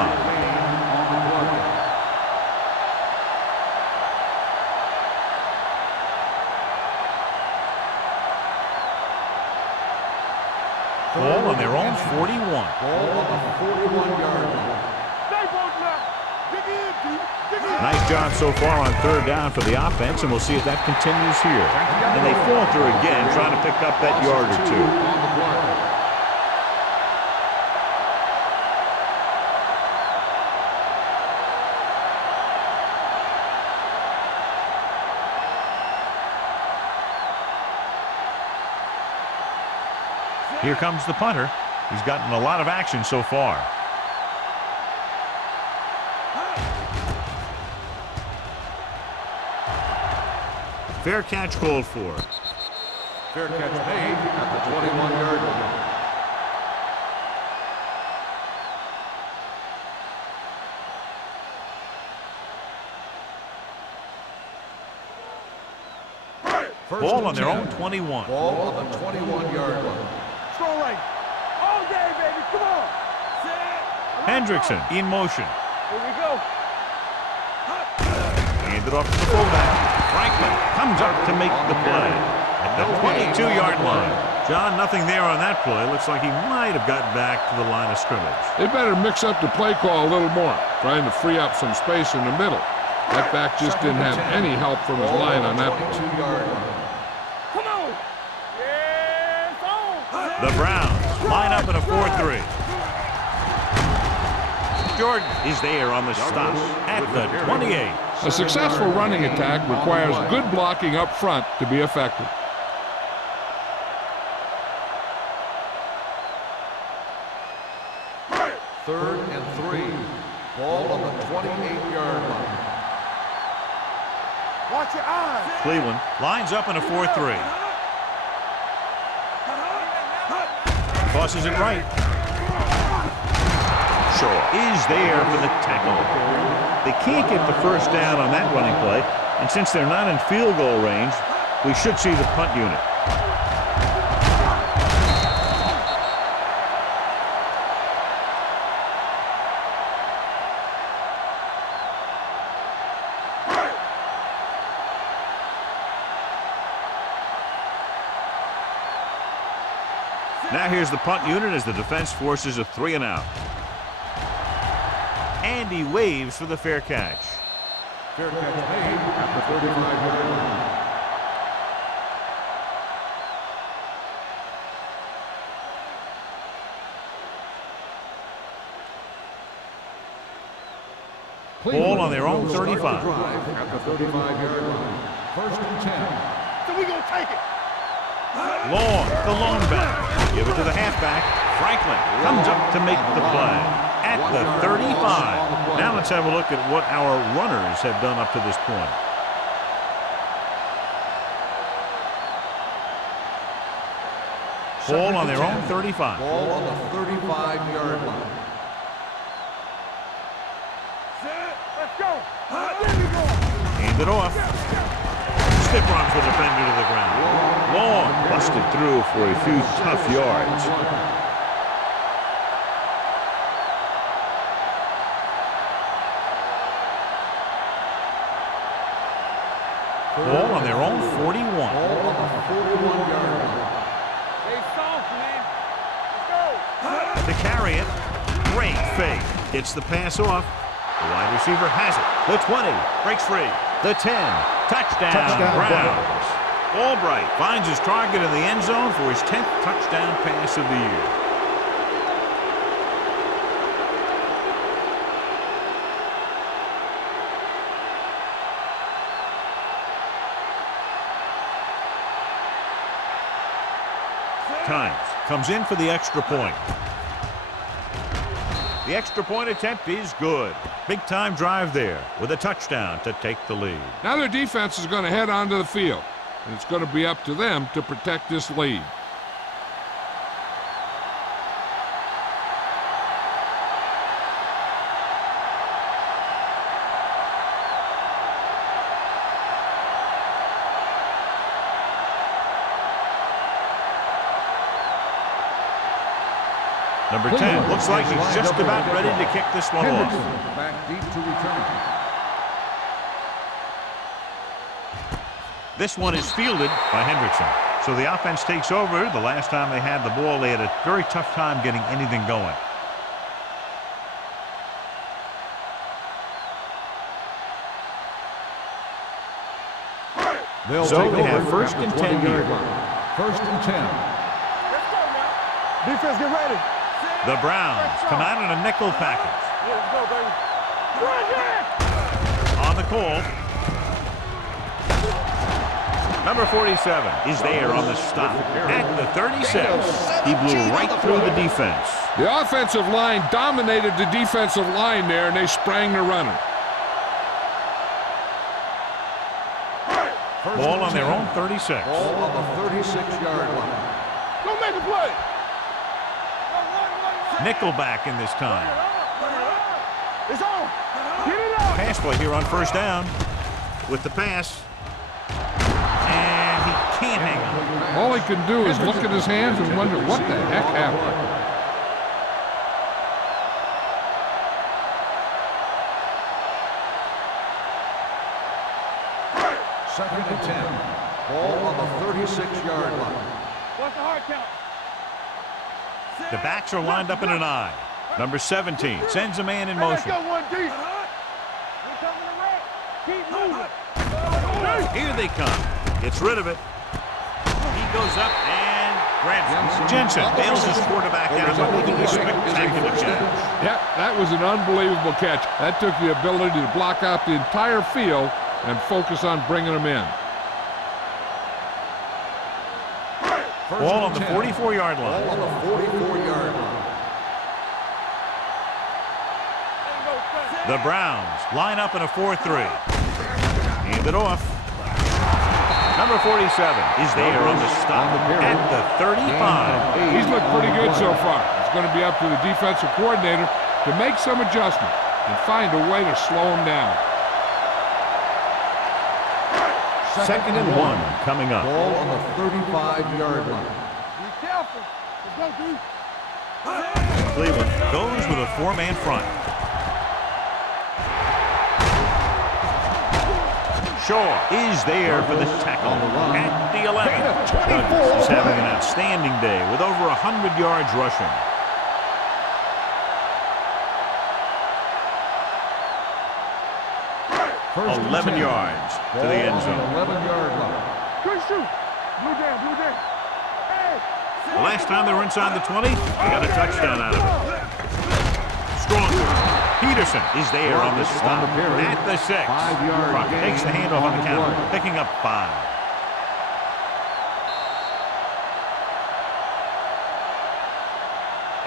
Ball on their own 41. Ball on the 41-yard line. Nice job so far on 3rd down for the offense, and we'll see if that continues here. And they falter again, trying to pick up that yard or 2. Here comes the punter. He's gotten a lot of action so far. Fair catch called for. Fair catch made at the 21-yard line. Ball on their own 21. Ball on the 21-yard line. Strong leg. All day, baby. Come on. Hendrickson in motion. Here we go. Handed off to the fullback. Franklin comes up to make the play at the 22-yard line. John, nothing there on that play. Looks like he might have gotten back to the line of scrimmage. They better mix up the play call a little more, trying to free up some space in the middle. That back just didn't have any help from his line on that play. 22-yard line. Come on. Yes, on. The Browns line up in a 4-3. Jordan is there on the stop at the 28. A successful running attack requires good blocking up front to be effective. Third and 3. Ball on the 28-yard line. Watch your eyes. Cleveland lines up in a 4-3. Tosses it right. Shaw is there for the tackle. They can't get the first down on that running play, and since they're not in field goal range, we should see the punt unit. Now here's the punt unit as the defense forces a 3-and-out. And he waves for the fair catch. Fair catch made at the 35-yard line. Ball on their own 35. Drive at the 35-yard line. First and 10. So we gonna take it. Long, the lone back. Give it to the halfback. Franklin comes up to make the play at the 35. Now let's have a look at what our runners have done up to this point. Ball on their own 35. Ball on the 35-yard line. Let's go. There we go. Hand it off. Stiff arms the defender to the ground. Long busted through for a few tough yards. Ball on their own 41. Ball on the 41-yard line. Stay soft, man. Let's go. To carry it. Great fake. Gets the pass off. The wide receiver has it. The 20. Breaks free. The 10. Touchdown Browns. Albright finds his target in the end zone for his 10th touchdown pass of the year. Times comes in for the extra point. The extra point attempt is good. Big time drive there with a touchdown to take the lead. Now their defense is going to head onto the field, and it's going to be up to them to protect this lead. Number 10 looks like he's just about ready to kick this one off. Back deep to return. This one is fielded by Hendrickson. So the offense takes over. The last time they had the ball, they had a very tough time getting anything going. So they have first and 10 here. First and 10. Defense, get ready. The Browns come out in a nickel package. Yeah, let's go, baby. Run here. On the call. Number 47 is there on the stop. At the 36, he blew right through the defense. The offensive line dominated the defensive line there, and they sprang the runner. Ball on their own 36. Ball on the 36-yard line. Go make a play. Nickelback in this time. It's on. Get it out. Pass play here on first down with the pass. And he can't hang on. All he can do is look at his hands and wonder what the heck happened. Second and 10. Ball on the 36-yard line. What's the hard count? The backs are lined up in an I. Number 17 sends a man in motion. Let's go one deep. We're coming to red. Keep moving. Here they come. Gets rid of it. He goes up and grabs it. Jensen bails his quarterback out by making a spectacular catch. Yep, that was an unbelievable catch. That took the ability to block out the entire field and focus on bringing them in. Ball on the 44-yard line. Ball on the 44-yard line. The Browns line up in a 4-3. Hand it off. Number 47 is there on the stop at the 35. He's looked pretty good so far. It's going to be up to the defensive coordinator to make some adjustment and find a way to slow him down. Second and 1 coming up. Ball on the 35-yard line. Be careful. Let's go, dude. Cleveland goes with a 4-man front. Shaw is there for the tackle at the 11. Douglas is having an outstanding day with over 100 yards rushing. First 11 yards to the end zone. 11-yard line. Good shoot. Blue down, blue down. Hey. The last time they were inside the 20, they got a touchdown out of it. Strong. Peterson is there on the stop at the 6. 5-yard Crockett gain takes the handoff on the counter, play. picking up 5.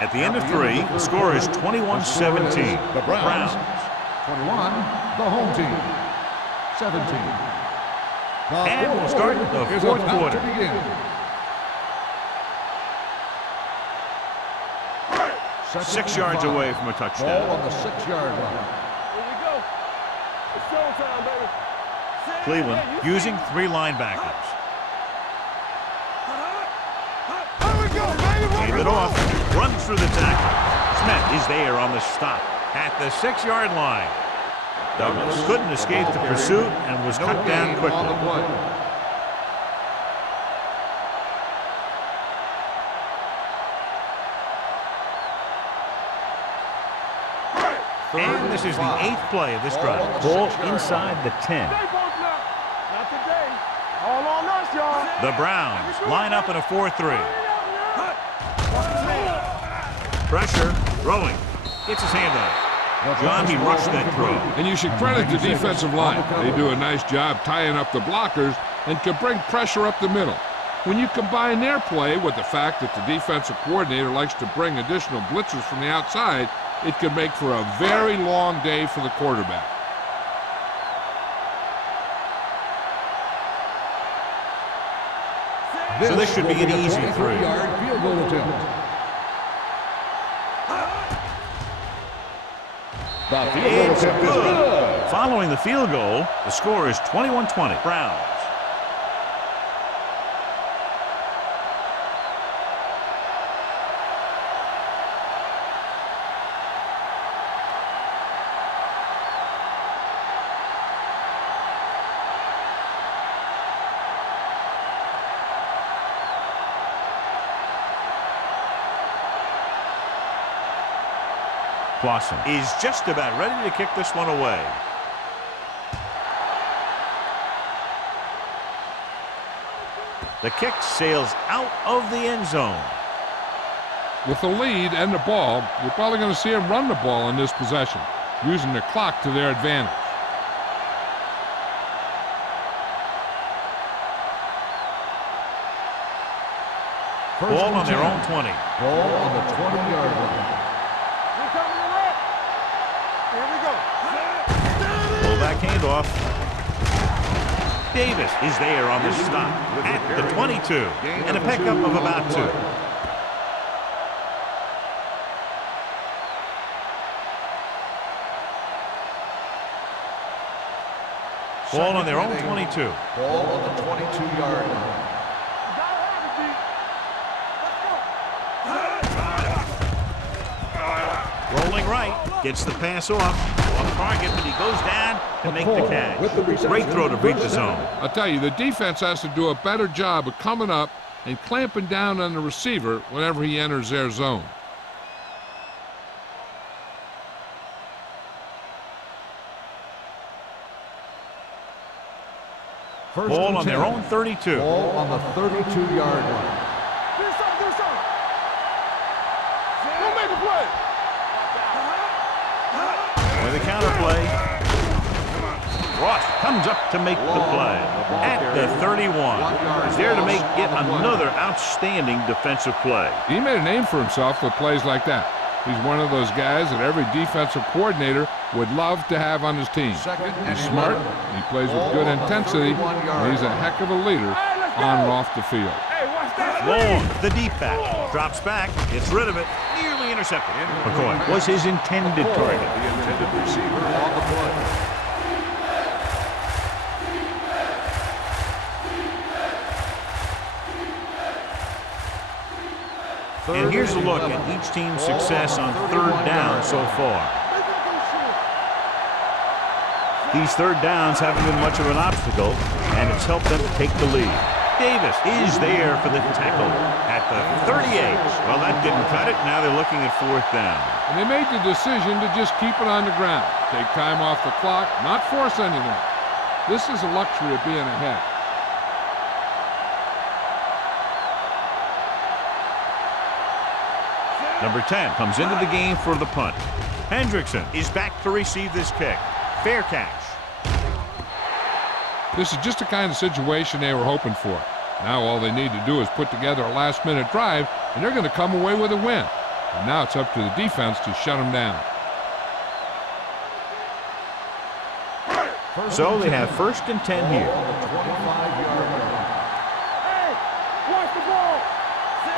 At the end of 3, the score is 21-17. The Browns. 21, the home team. 17. And we'll start the fourth quarter. To begin. 6 yards away from a Ball touchdown. on the 6-yard line. Here we go. It's showtime, baby. Cleveland using 3 linebackers. Here we go, baby. Gave it off. Runs through the tackle. Smith is there on the stop at the 6-yard line. Douglas couldn't escape the pursuit and was cut down On the quickly. play. And this is the 8th play of this drive. Ball inside the 10. Stay both now. Not today. All on us, y'all. The Browns line up in a 4-3. Pressure, throwing. Gets his hand on it. John, he rushed that throw. And you should credit the defensive line. They do a nice job tying up the blockers and can bring pressure up the middle. When you combine their play with the fact that the defensive coordinator likes to bring additional blitzers from the outside, it could make for a very long day for the quarterback. So this should be an easy 23-yard field goal attempt. The field goal It's attempt is good. good. Following the field goal, the score is 21-20. Browns. Clausen is just about ready to kick this one away. The kick sails out of the end zone. With the lead and the ball, you're probably going to see them run the ball in this possession, using the clock to their advantage. Ball on their own 20. Ball on the 20-yard line. Pull back handoff. Davis is there on the stop at the 22 and a pickup of about 2. Ball on their own 22. Ball on the 22-yard line. Rolling right, gets the pass off target, but he goes down to make the catch. Great throw to beat the zone. I'll tell you, the defense has to do a better job of coming up and clamping down on the receiver whenever he enters their zone. Ball on their own 32. Ball on the 32-yard line. Do something. Go make a play. With a counter play, Ross comes up to make the play at the 31. He's there to make yet another outstanding defensive play. He made a name for himself with plays like that. He's one of those guys that every defensive coordinator would love to have on his team. He's smart, he plays with good intensity, and he's a heck of a leader on and off the field. Long, the deep back, drops back, gets rid of it, nearly intercepted. McCoy was his intended target. The intended receiver on the play. And here's a look at each team's success on third down so far. These third downs haven't been much of an obstacle, and it's helped them to take the lead. Davis is there for the tackle at the 38. Well, that didn't cut it. Now they're looking at fourth down. And they made the decision to just keep it on the ground. Take time off the clock, not force anything. This is a luxury of being ahead. Number 10 comes into the game for the punt. Hendrickson is back to receive this kick. Fair catch. This is just the kind of situation they were hoping for. Now all they need to do is put together a last-minute drive, and they're going to come away with a win. And now it's up to the defense to shut them down. So they have 1st and 10 here.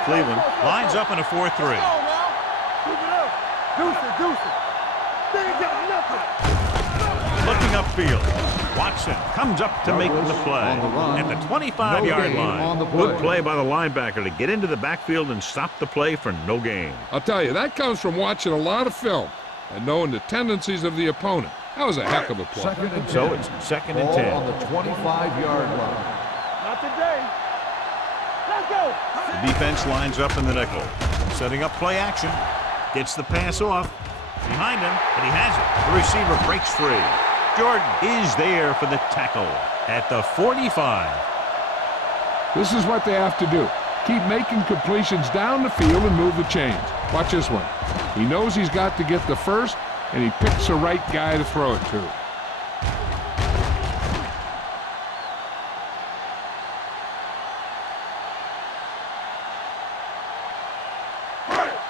Cleveland lines up in a 4-3. Looking upfield, Watson comes up to make the play at the 25-yard line. Good play by the linebacker to get into the backfield and stop the play for no gain. I'll tell you, that comes from watching a lot of film and knowing the tendencies of the opponent. That was a heck of a play. So it's 2nd and 10. On the 25-yard line. Not today. Let's go. The defense lines up in the nickel. Setting up play action. Gets the pass off. Behind him, and he has it. The receiver breaks free. Jordan is there for the tackle at the 45. This is what they have to do. Keep making completions down the field and move the chains. Watch this one. He knows he's got to get the first, and he picks the right guy to throw it to.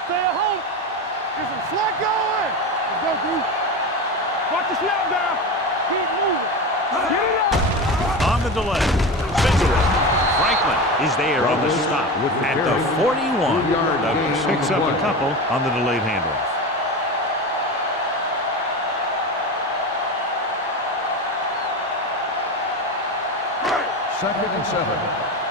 Stay at home. Get some slack going. Let's slow down. Keep moving. Get it up. On the delay. Spins away. Franklin is there on the stop at the 41. Douglas picks up a couple on the delayed handoff. Second and 7.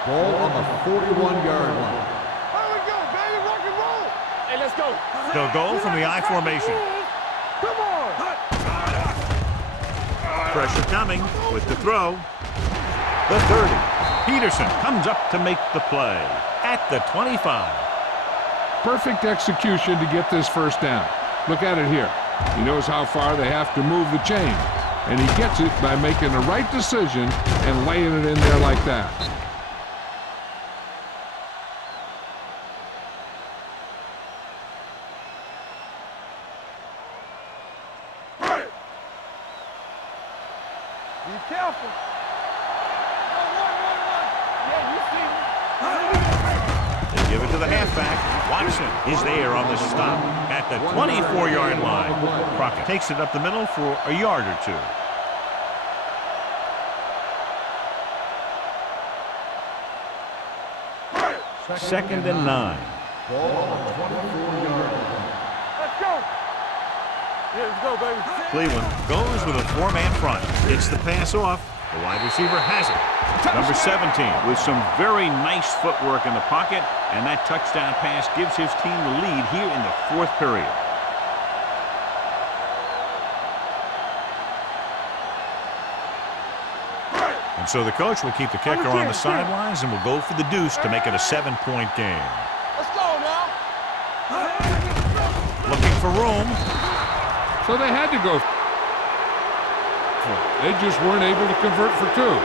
Ball on the 41-yard line. Here we go, baby. Rock and roll. Hey, let's go. They'll go from the I formation. Come on. Pressure coming with the throw. The 30. Peterson comes up to make the play at the 25. Perfect execution to get this first down. Look at it here. He knows how far they have to move the chain, and he gets it by making the right decision and laying it in there like that. Be careful. Yeah, you see me. They give it to the halfback. Watson is there on the stop at the 24-yard line. Crockett takes it up the middle for a yard or two. Second and 9. Ball on the 24-yard line. Let's go. Yeah, let's go, baby. Cleveland goes with a four-man front. Gets the pass off. The wide receiver has it. Number 17 with some very nice footwork in the pocket, and that touchdown pass gives his team the lead here in the fourth period. And so the coach will keep the kicker on the sidelines and will go for the deuce to make it a 7-point game. Let's go now. Looking for room. So they had to go. They just weren't able to convert for two.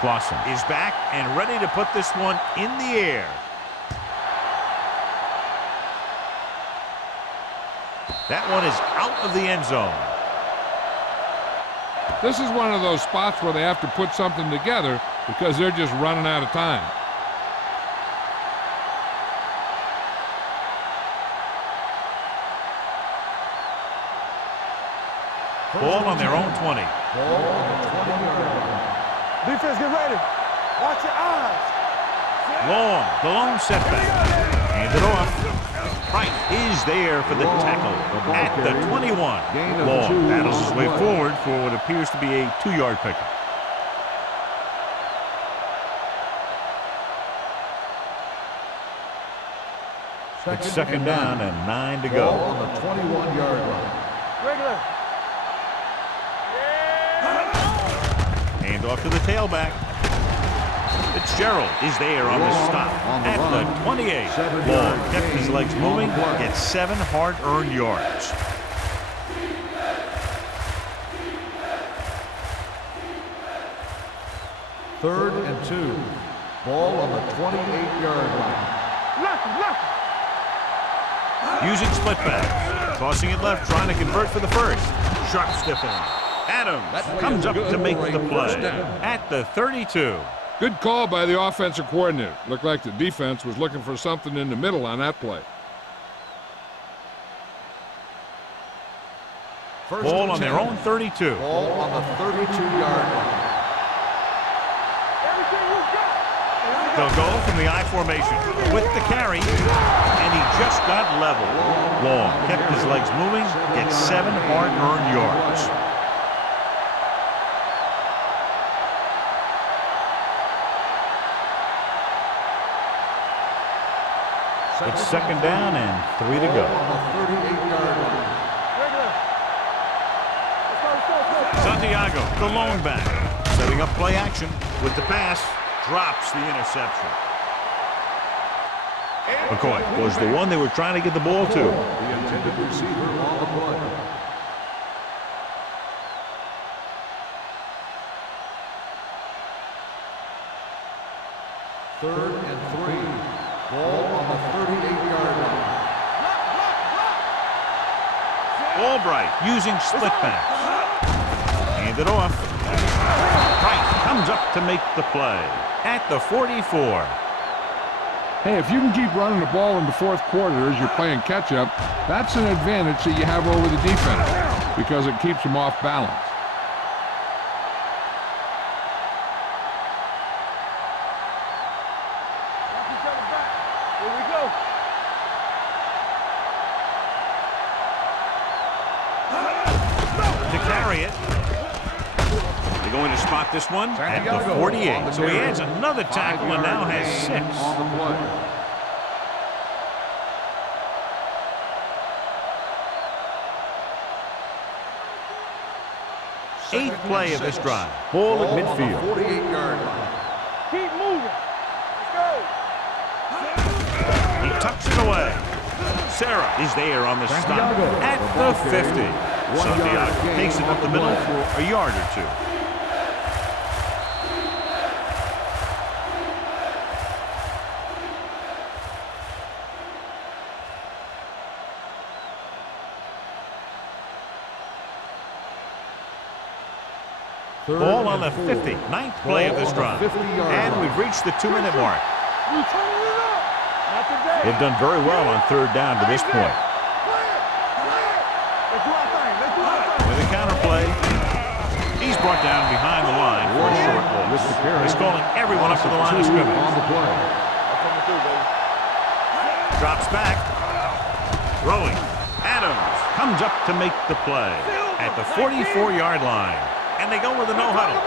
Clausen is back and ready to put this one in the air. That one is out of the end zone. This is one of those spots where they have to put something together because they're just running out of time. Ball on their own 20. Ball on the 20-yard line. Defense, get ready. Watch your eyes. Long, the long setback. Hand it off. Wright is there for the tackle at the 21. Long battles his way forward for what appears to be a 2-yard pickup. It's second down and 9 to go. Ball on the 21-yard line. Regular. Hand off to the tailback. Fitzgerald is there on the stop at the 28. Long kept his legs moving, gets 7 hard-earned yards. Third and 2. Ball on the 28-yard line. Left. Using split back. Tossing it left, trying to convert for the first. Sharp stiff end. Adams comes up to make the play at the 32. Good call by the offensive coordinator. Looked like the defense was looking for something in the middle on that play. Ball on their own 32. Ball on the 32-yard line. Everything you got. They'll go from the I formation with the carry, and he just got level. Long kept his legs moving, gets 7 hard-earned yards. It's second down and 3 to go. On the 38-yard line. Regular. Let's go. Santiago, the lone back, setting up play action with the pass, drops the interception. McCoy was the one they were trying to get the ball to. The intended receiver on the play. 3rd and 3. Ball on the 38-yard line. Albright using split backs. Hand it off. Price comes up to make the play at the 44. Hey, if you can keep running the ball in the fourth quarter as you're playing catch-up, that's an advantage that you have over the defense because it keeps them off balance. Here we go. To carry it. They're going to spot this one at the 48. So he adds another tackle and now has 6. On the play. 8th play of this drive. Ball at midfield. 48-yard line. Keep moving. Let's go. He tucks it away. Sarah is there on the stop at the 50. Santiago takes it up the middle for a yard or 2. Ball on the 50. 9th play of this drive. And we've reached the 2-minute mark. We turning it up. Not today. They've done very well on 3rd down to this point. Let's do our thing. Let's do our thing. With a counter play, he's brought down behind the line for a short loss. He's calling everyone up to the line of scrimmage. On the play. I'm coming through, baby. Drops back. Throwing. Adams comes up to make the play at the 44-yard line. And they go with a no-huddle.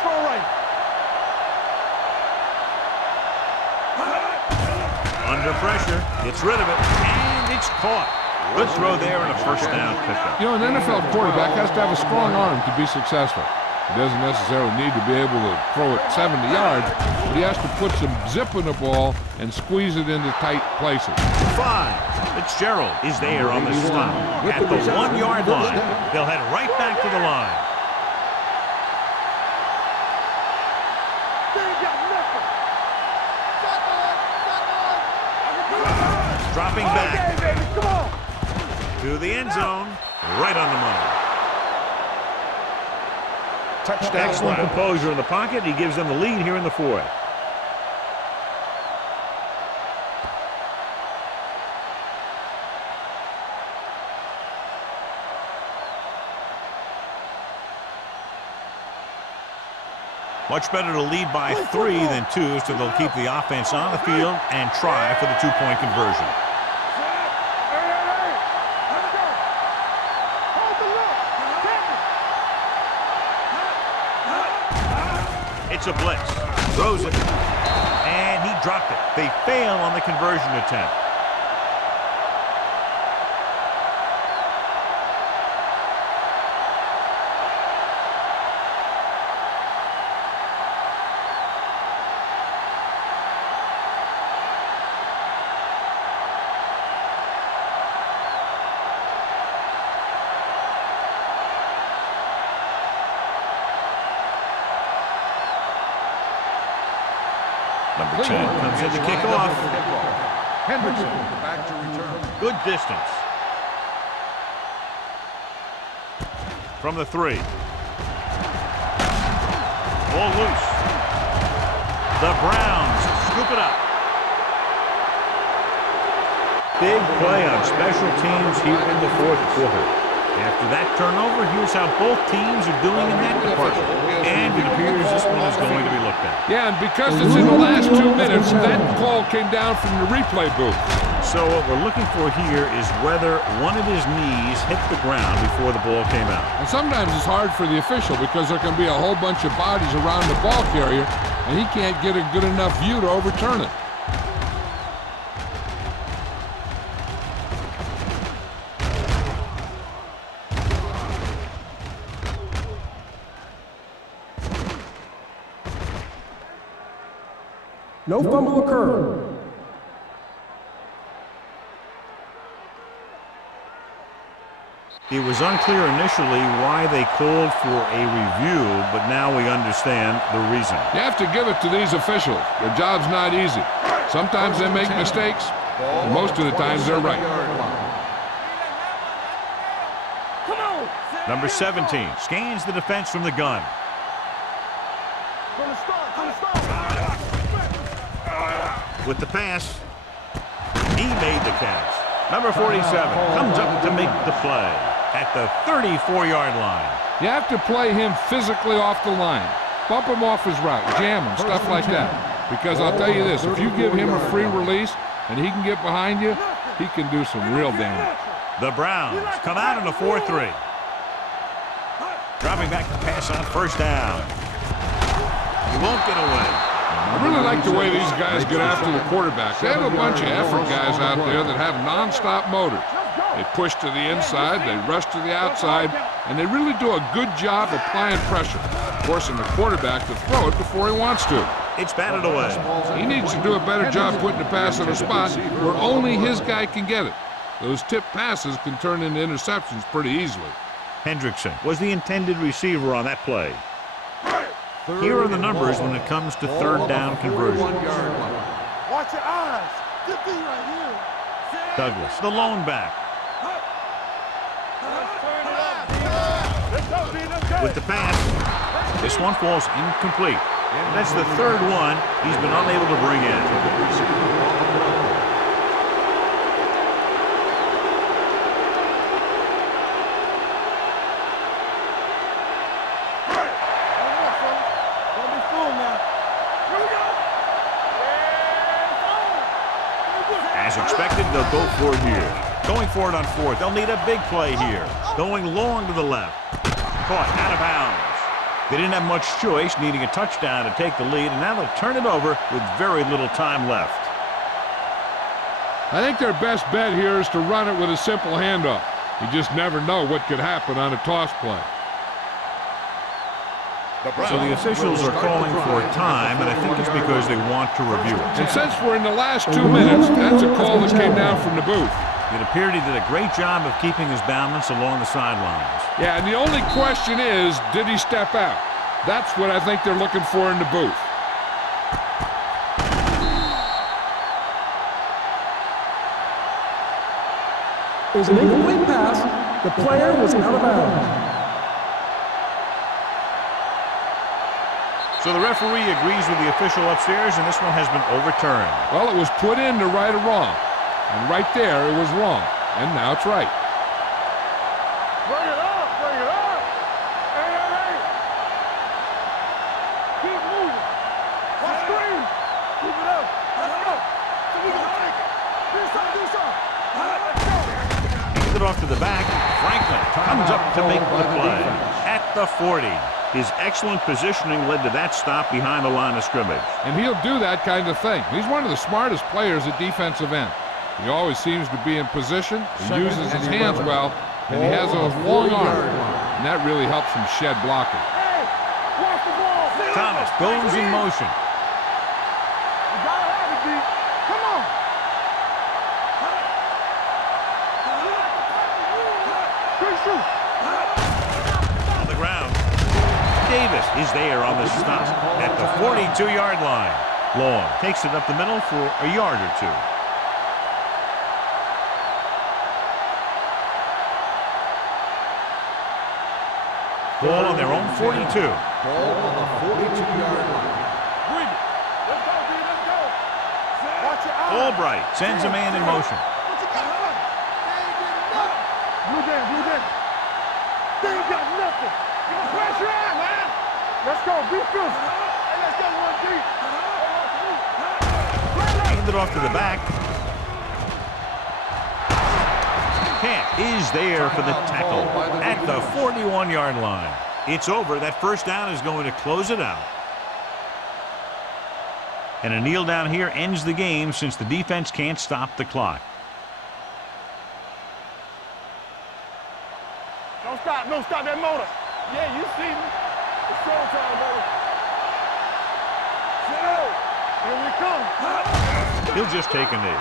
Throw right. Under pressure, gets rid of it, and it's caught. Good throw there and a first down pickup. You know, an NFL quarterback has to have a strong arm to be successful. He doesn't necessarily need to be able to throw it 70 yards, but he has to put some zip in the ball and squeeze it into tight places. 5. Fitzgerald is there on the stop at the 1-yard line. They'll head right back to the line. Dropping back to the end zone, right on the money. Touchdown. Excellent composure in the pocket. He gives them the lead here in the 4th. Much better to lead by 3 than 2, so they'll keep the offense on the field and try for the 2-point conversion. It's a blitz. Throws it. And he dropped it. They fail on the conversion attempt. Number 10 comes in to kick off. Henderson back to return. Good distance. From the 3. Ball loose. The Browns scoop it up. Big play on special teams here in the 4th quarter. After that turnover, here's how both teams are doing in that department. And it appears this one is going to be looked at. Yeah, and because it's in the last 2 minutes, that call came down from the replay booth. So what we're looking for here is whether one of his knees hit the ground before the ball came out. And sometimes it's hard for the official because there can be a whole bunch of bodies around the ball carrier, and he can't get a good enough view to overturn it. No fumble occurred. It was unclear initially why they called for a review, but now we understand the reason. You have to give it to these officials. Their job's not easy. Sometimes they make mistakes, and most of the times they're right. Come on. Number 17 scans the defense from the gun. From the start. With the pass, he made the catch. Number 47 comes up to make the play at the 34-yard line. You have to play him physically off the line. Bump him off his route, jam him, stuff like that. Because I'll tell you this, if you give him a free release and he can get behind you, he can do some real damage. The Browns come out in a 4-3. Dropping back to pass on first down. He won't get away. I really like the way these guys get after the quarterback. They have a bunch of effort guys out there that have non-stop motors. They push to the inside, they rush to the outside, and they really do a good job applying pressure, forcing the quarterback to throw it before he wants to. It's batted away. He needs to do a better job putting the pass in a spot where only his guy can get it. Those tip passes can turn into interceptions pretty easily. Hendrickson was the intended receiver on that play. Here are the numbers when it comes to third down conversions. Watch your eyes. Good thing right here. Douglas, the lone back. With the pass, this one falls incomplete. That's the third one he's been unable to bring in. As expected, they'll go for it here. Going for it on fourth. They'll need a big play here. Going long to the left. Caught out of bounds. They didn't have much choice, needing a touchdown to take the lead, and now they'll turn it over with very little time left. I think their best bet here is to run it with a simple handoff. You just never know what could happen on a toss play. So the officials are calling for time, and I think it's because they want to review it. And since we're in the last 2 minutes, that's a call that came down from the booth. It appeared he did a great job of keeping his balance along the sidelines. Yeah, and the only question is, did he step out? That's what I think they're looking for in the booth. It was an incomplete pass. The player was out of bounds. So the referee agrees with the official upstairs, and this one has been overturned. Well, it was put in to right or wrong. And right there, it was wrong. And now it's right. Bring it up, bring it up. Hey. Keep moving. Watch screen. Keep it up. Let's go. So we gonna take it. Do something. Let's go. Hands it off to the back. Franklin comes up to make the play at the 40. His excellent positioning led to that stop behind the line of scrimmage. And he'll do that kind of thing. He's one of the smartest players at defensive end. He always seems to be in position, he uses his hands well, and he has those long arms. And that really helps him shed blocking. Hey, watch the ball. Thomas goes in motion. You gotta have it, D. Come on. Good shoot. On the ground. Davis is there on the stop at the 42-yard line. Long takes it up the middle for a yard or two. Ball on their own 42. Ball on the 42-yard line. Bring it. Let's go, D. Let's go. Watch your eyes. Albright sends a man in motion. What you got? Blue down. They ain't got nothing. Pressure on, man. Let's go. Be fierce. Hey, let's go, 1 deep. Hand it off to the back. Camp is there for the tackle at the 41-yard line. It's over. That first down is going to close it out. And a kneel down here ends the game since the defense can't stop the clock. Don't stop that motor. Yeah, you see me. It's showtime, baby. Here we come. He'll just take a knee.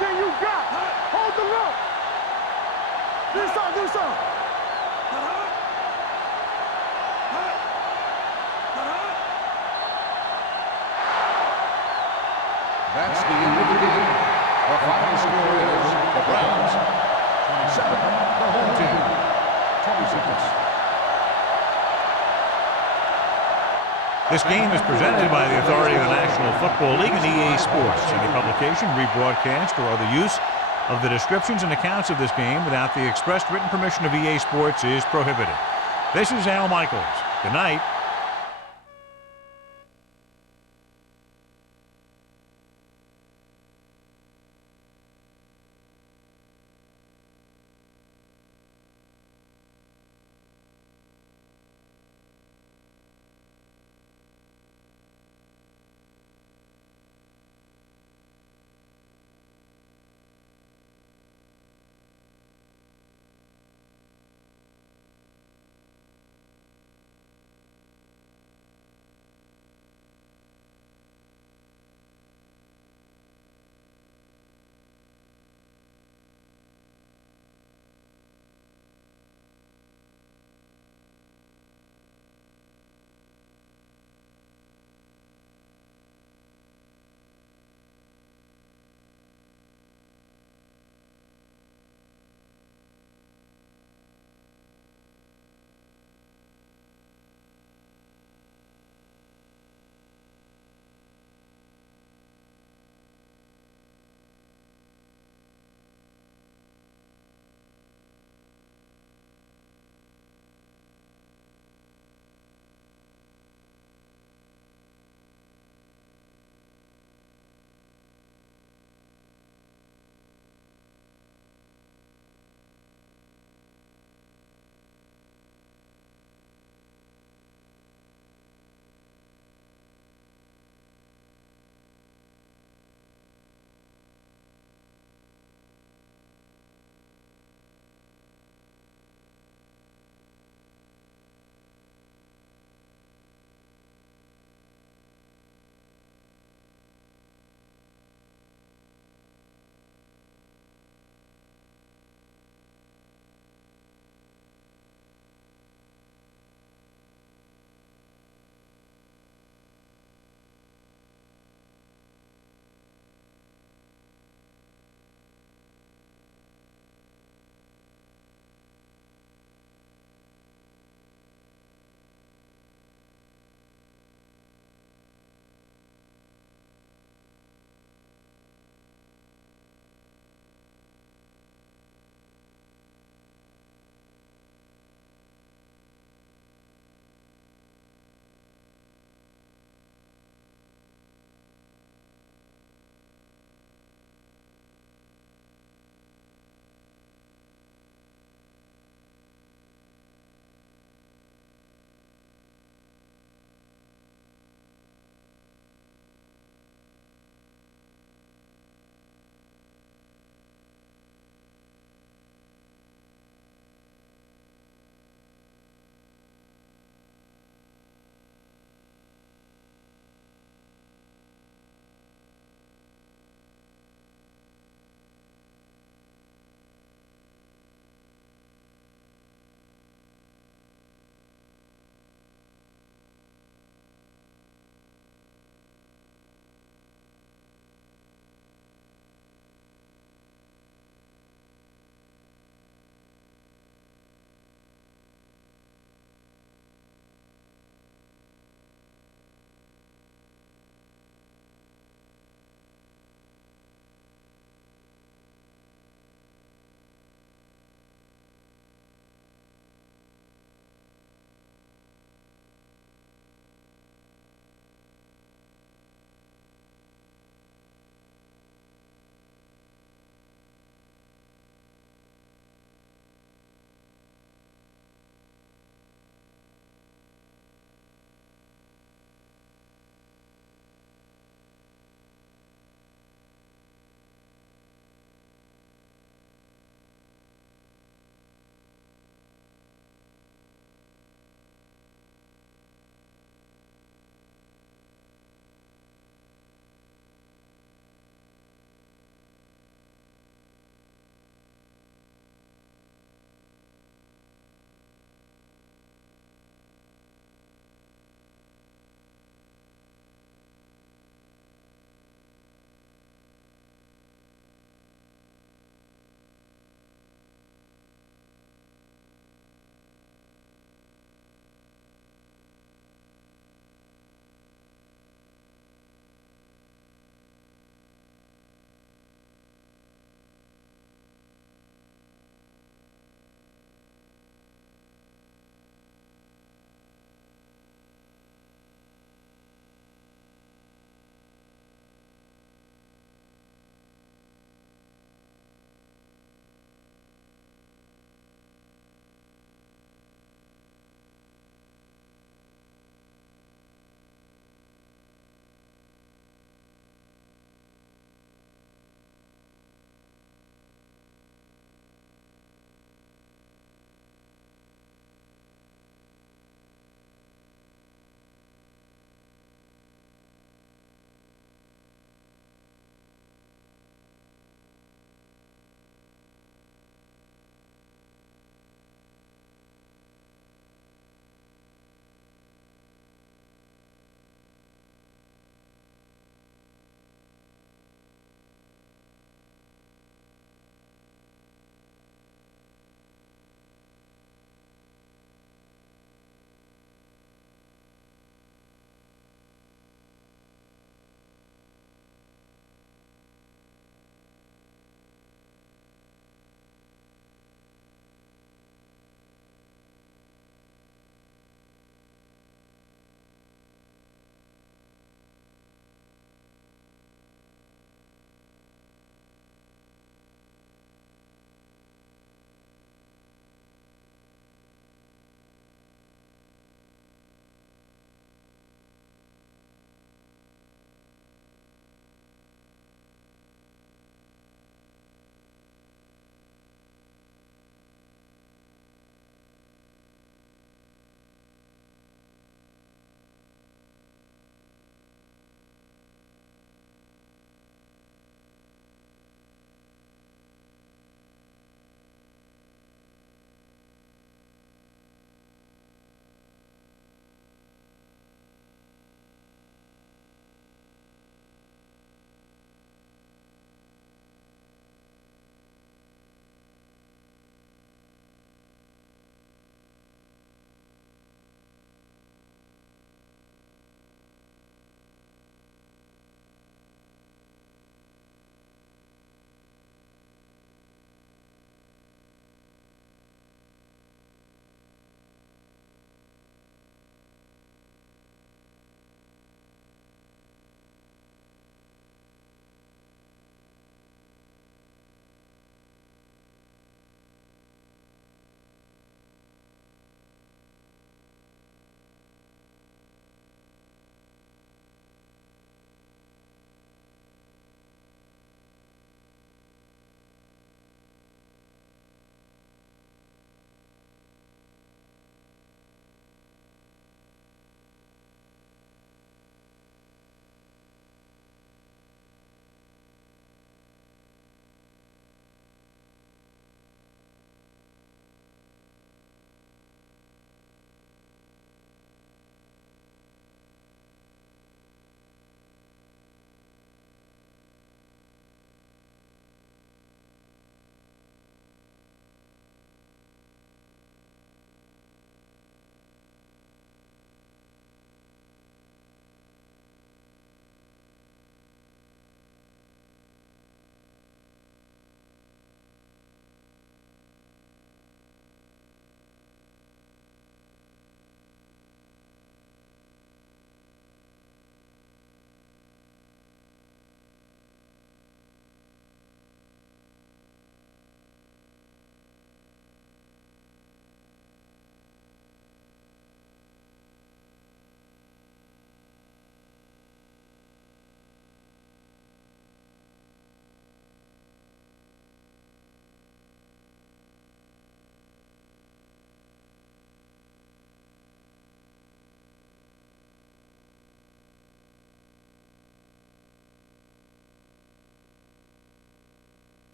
everything you got. Hold the look. Do something, do something. That's the end of the game. The final score is the Browns 27, the home team 26. This game is presented by the authority of the National Football League and EA Sports. Any publication, rebroadcast, or other use of the descriptions and accounts of this game without the expressed written permission of EA Sports is prohibited. This is Al Michaels. Good night.